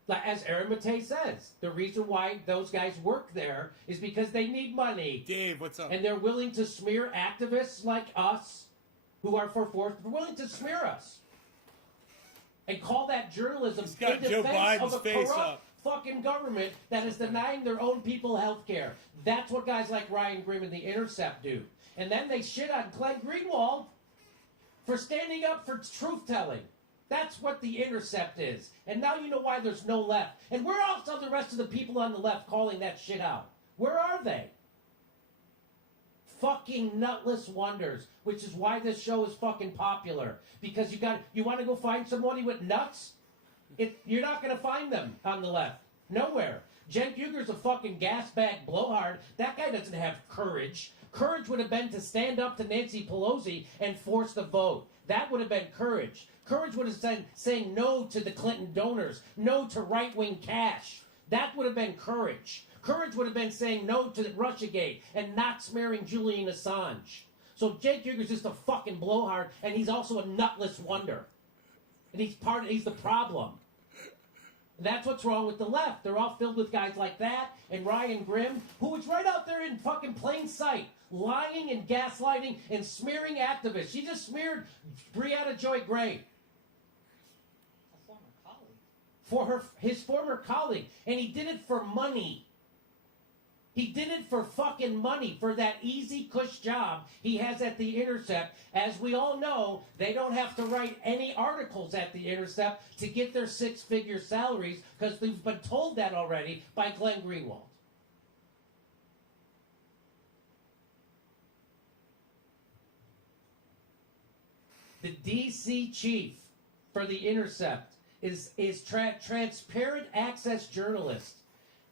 Like, as Aaron Matei says, the reason why those guys work there is because they need money. Dave, what's up? And they're willing to smear activists like us who are for force. They're willing to smear us. And call that journalism He's got in Joe defense Biden's of a face corrupt up. fucking government that is denying their own people health care. That's what guys like Ryan Grimm and The Intercept do. And then they shit on Glenn Greenwald for standing up for truth-telling. That's what The Intercept is. And now you know why there's no left. And where else are the rest of the people on the left calling that shit out? Where are they? Fucking nutless wonders, which is why this show is fucking popular. Because you want to go find somebody with nuts? You're not going to find them on the left. Nowhere. Cenk Uygur's a fucking gas bag blowhard. That guy doesn't have courage. Courage would have been to stand up to Nancy Pelosi and force the vote. That would have been courage. Courage would have been saying no to the Clinton donors, no to right-wing cash. That would have been courage. Courage would have been saying no to the Russiagate and not smearing Julian Assange. So Cenk Uygur's just a fucking blowhard, and he's also a nutless wonder. And he's the problem. And that's what's wrong with the left. They're all filled with guys like that and Ryan Grimm, who is right out there in fucking plain sight, lying and gaslighting and smearing activists. She just smeared Breonna Joy Gray. A former colleague. For his former colleague. And he did it for money. He did it for fucking money, for that easy cush job he has at The Intercept. As we all know, they don't have to write any articles at The Intercept to get their six-figure salaries, because they've been told that already by Glenn Greenwald. The DC chief for The Intercept is transparent access journalist.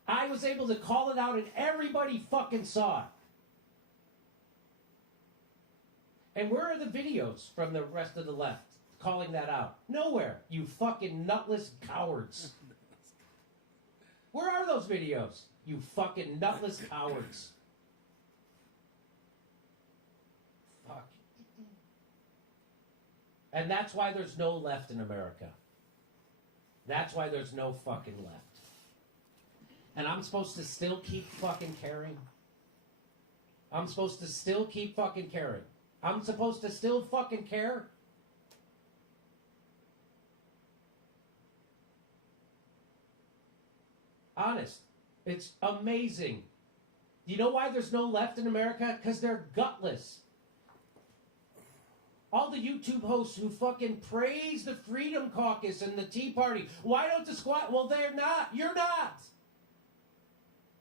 I was able to call it out and everybody fucking saw it. And where are the videos from the rest of the left calling that out? Nowhere, you fucking nutless cowards. Where are those videos? You fucking nutless cowards. Fuck. And that's why there's no left in America. That's why there's no fucking left. And I'm supposed to still keep fucking caring? I'm supposed to still keep fucking caring? I'm supposed to still fucking care? Honest. It's amazing. You know why there's no left in America? Because they're gutless. All the YouTube hosts who fucking praise the Freedom Caucus and the Tea Party. Why don't the squad? Well, they're not. You're not.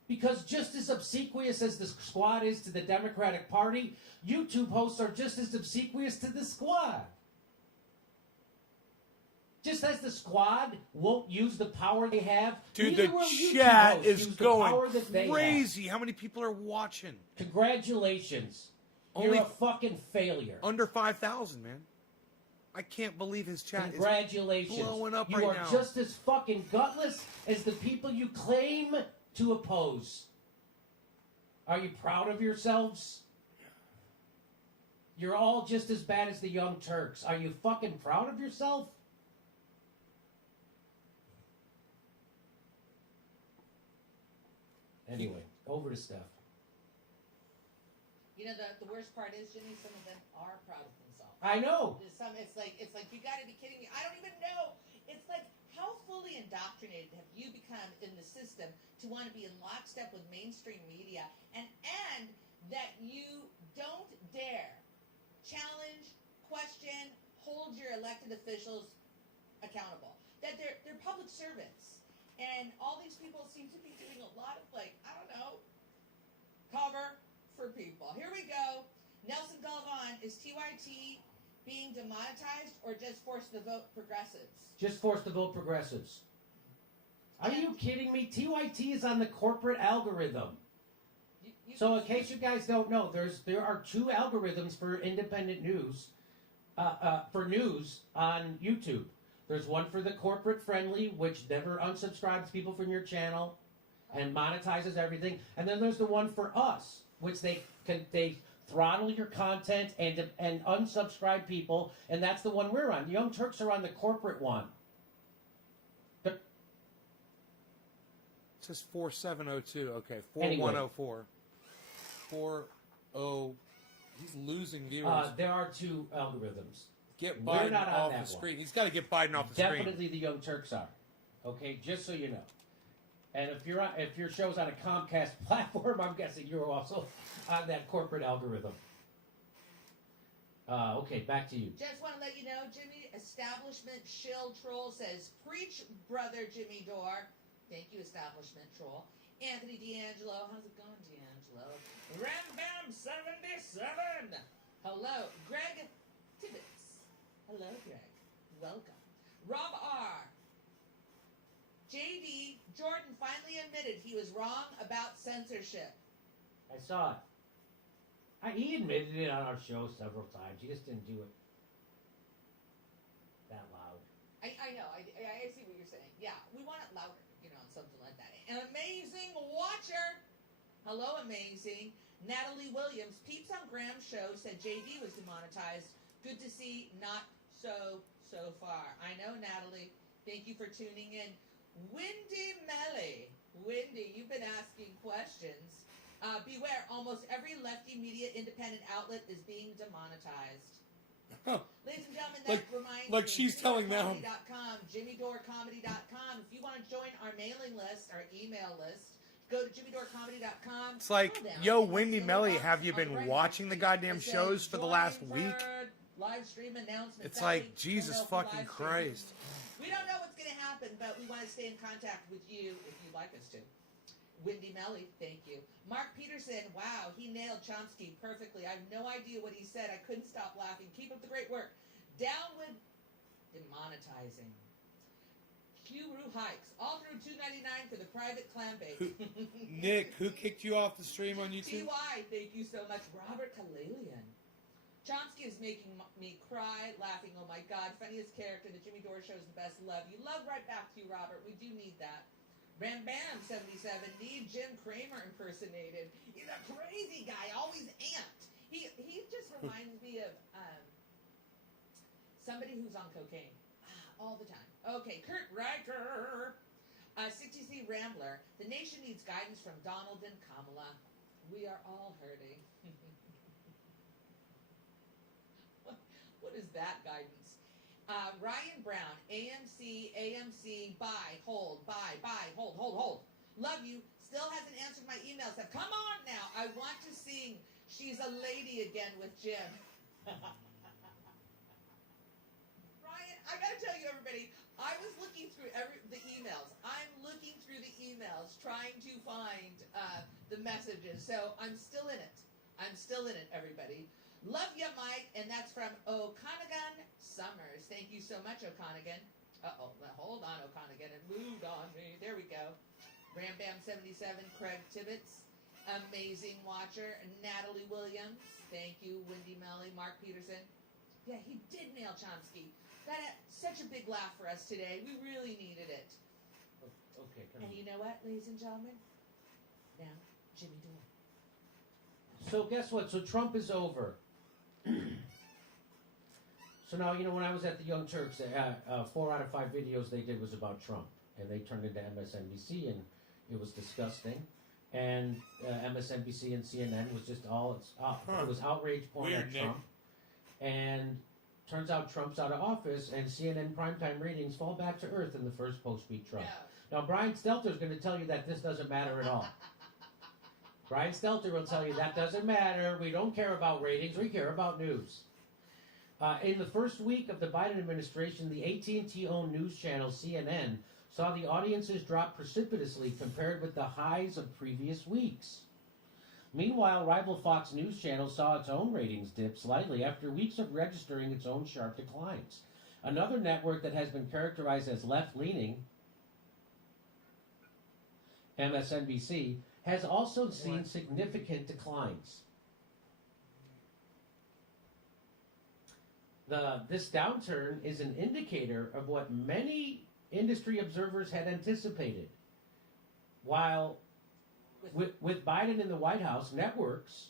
Because just as obsequious as the squad is to the Democratic Party, YouTube hosts are just as obsequious to the squad. Just as the squad won't use the power they have, Dude, neither the will YouTube chat hosts is use the power going that they have. crazy. How many people are watching? Congratulations. Only You're a fucking failure. Under 5,000, man. I can't believe his chat Congratulations. is blowing up you right are now. just as fucking gutless as the people you claim to oppose. Are you proud of yourselves? You're all just as bad as the Young Turks. Are you fucking proud of yourself? Anyway, over to Steph. You know, the worst part is, Jimmy, some of them are proud of themselves. I know. It's like you got to be kidding me. I don't even know. It's like, how fully indoctrinated have you become in the system to want to be in lockstep with mainstream media, and that you don't dare challenge, question, hold your elected officials accountable? That they're public servants, and all these people seem to be doing a lot of, like, I don't know, cover for people. Here we go. Nelson Galvan, is TYT being demonetized or just forced to vote progressives? Just forced to vote progressives. Are you kidding me? TYT is on the corporate algorithm. So in case you guys don't know, there are two algorithms for independent news, for news on YouTube. There's one for the corporate friendly, which never unsubscribes people from your channel and monetizes everything. And then there's the one for us, which they throttle your content and unsubscribe people, and that's the one we're on. The Young Turks are on the corporate one. It says 4702. Okay, 4104. 40. He's losing viewers. There are two algorithms. Get We're Biden not on off that the one. screen. He's got to get Biden off the screen. Definitely the Young Turks are. Okay, just so you know. And if your show's on a Comcast platform, I'm guessing you're also on that corporate algorithm. Okay, back to you. Just want to let you know, Jimmy, Establishment Shill Troll says, preach, brother Jimmy Dore. Thank you, Establishment Troll. Anthony D'Angelo, how's it going, D'Angelo? Ram Bam 77. Hello, Greg Tibbetts. Hello, Greg. Welcome. Rob R. JD, Jordan finally admitted he was wrong about censorship. I saw it. He admitted it on our show several times. He just didn't do it that loud. I know. I see what you're saying. Yeah, we want it louder, something like that. An amazing watcher. Hello, amazing. Natalie Williams, peeps on Graham's show, said JD was demonetized. Good to see, not so far. I know, Natalie. Thank you for tuning in. Windy Melly. Windy, you've been asking questions. Beware, almost every lefty media independent outlet is being demonetized. Ladies and gentlemen, that reminds like me, she's telling them. JimmyDoreComedy.com. If you want to join our mailing list, our email list, go to JimmyDoreComedy.com. It's like, yo, Windy Melly, have you been watching the goddamn shows for the last week? Live stream announcement. It's like, Jesus fucking Christ. We don't know what's going to happen, but we want to stay in contact with you if you'd like us to. Windy Melly, thank you. Mark Peterson, wow, he nailed Chomsky perfectly. I have no idea what he said. I couldn't stop laughing. Keep up the great work. Down with demonetizing. Q Roo Hikes, all through $2.99 for the private clam bake. Nick, who kicked you off the stream on YouTube? TY, thank you so much. Robert Kalalian. Chomsky is making me cry, laughing. Oh my God, funniest character. The Jimmy Dore Show is the best. Love you. Love right back to you, Robert. We do need that. Ram Bam 77, need Jim Cramer impersonated. He's a crazy guy, always amped. He just reminds me of somebody who's on cocaine all the time. Okay, Kurt Riker, 60C Rambler. The nation needs guidance from Donald and Kamala. We are all hurting. What is that guidance? Ryan Brown, AMC, buy, hold. Love you. Still hasn't answered my emails. Come on now. I want to sing She's a Lady again with Jim. Ryan, I got to tell you, everybody, I was looking through the emails. I'm looking through the emails trying to find the messages. So I'm still in it. Everybody. Love ya, Mike, and that's from O'Conagan Summers. Thank you so much, O'Conagan. Hold on, O'Conagan, it moved on me. There we go. Ram Bam 77, Craig Tibbetts, amazing watcher. Natalie Williams, thank you. Windy Melly, Mark Peterson. Yeah, he did nail Chomsky. That had such a big laugh for us today. We really needed it. Okay, And you know what, ladies and gentlemen? Now, Jimmy Dore. So guess what? So Trump is over. So now, when I was at the Young Turks, 4 out of 5 videos they did was about Trump. And they turned into MSNBC, and it was disgusting. And MSNBC and CNN was just it was outrage porn Weird, at Nick. Trump. And turns out Trump's out of office, and CNN primetime ratings fall back to earth in the first post-week Trump. No. Now, Brian Stelter is going to tell you that this doesn't matter at all. Brian Stelter will tell you that doesn't matter. We don't care about ratings. We care about news. In the first week of the Biden administration, the AT&T-owned news channel CNN saw the audiences drop precipitously compared with the highs of previous weeks. Meanwhile, rival Fox News Channel saw its own ratings dip slightly after weeks of registering its own sharp declines. Another network that has been characterized as left-leaning, MSNBC, has also seen significant declines. This downturn is an indicator of what many industry observers had anticipated. While with Biden in the White House, networks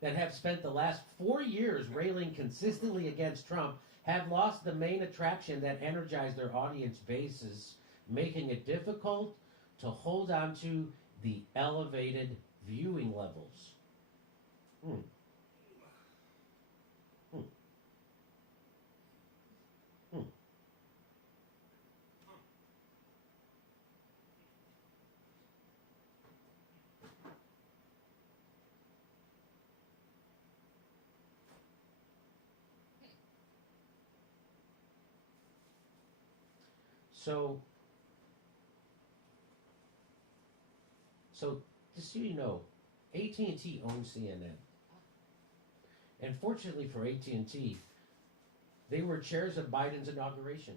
that have spent the last 4 years railing consistently against Trump have lost the main attraction that energized their audience bases, making it difficult to hold on to the elevated viewing levels. So just so you know, AT&T owns CNN. And fortunately for AT&T, they were chairs of Biden's inauguration.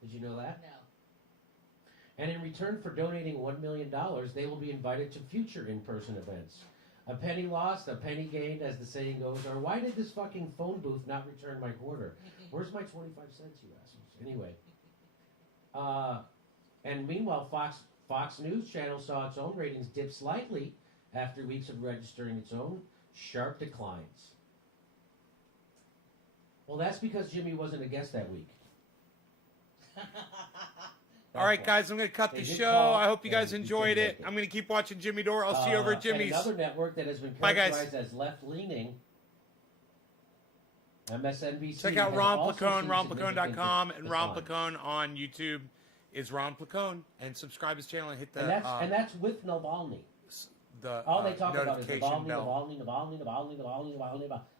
Did you know that? No. And in return for donating $1 million, they will be invited to future in-person events. A penny lost, a penny gained, as the saying goes. Or why did this fucking phone booth not return my quarter? Where's my 25 cents, you assholes? Anyway. And meanwhile, Fox News Channel saw its own ratings dip slightly after weeks of registering its own sharp declines. Well, that's because Jimmy wasn't a guest that week. All right, guys, I'm going to cut the show. I hope you guys enjoyed it. I'm going to keep watching Jimmy Dore. I'll see you over at Jimmy's. And another network that has been Bye, guys. characterized as left-leaning, MSNBC. Check out has Ron also Placone, seen ronplacone.com, and significant Ron decline. Placone on YouTube is Ron Placone. And subscribe his channel and hit the And that's with Navalny. the All they talk about is notification Navalny, bell.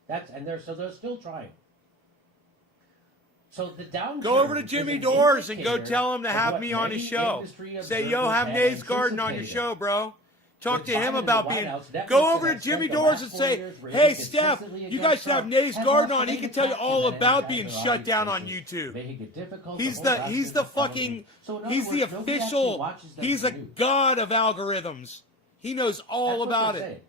Navalny. They're still trying. So the downturn. Go over to Jimmy is an Doors and go indicator tell him to of have what me on his many show. industry Say, yo, observers have had Nays Garden on your anticipated. show, bro. Talk With to him Biden in about the being. White House, that Go means over that to has Jimmy spent the Doors last and 4 say, years hey, raising Steph, consistently you guys against should have Trump, Nays has Garden left on. He many can tell you all taxes about and being variety shut down on cases, YouTube. making it difficult He's to the hold he's the Russians accountable. fucking So in other he's the words, nobody actually official. watches them He's for a news. god of algorithms. He knows all That's what about they're it. saying.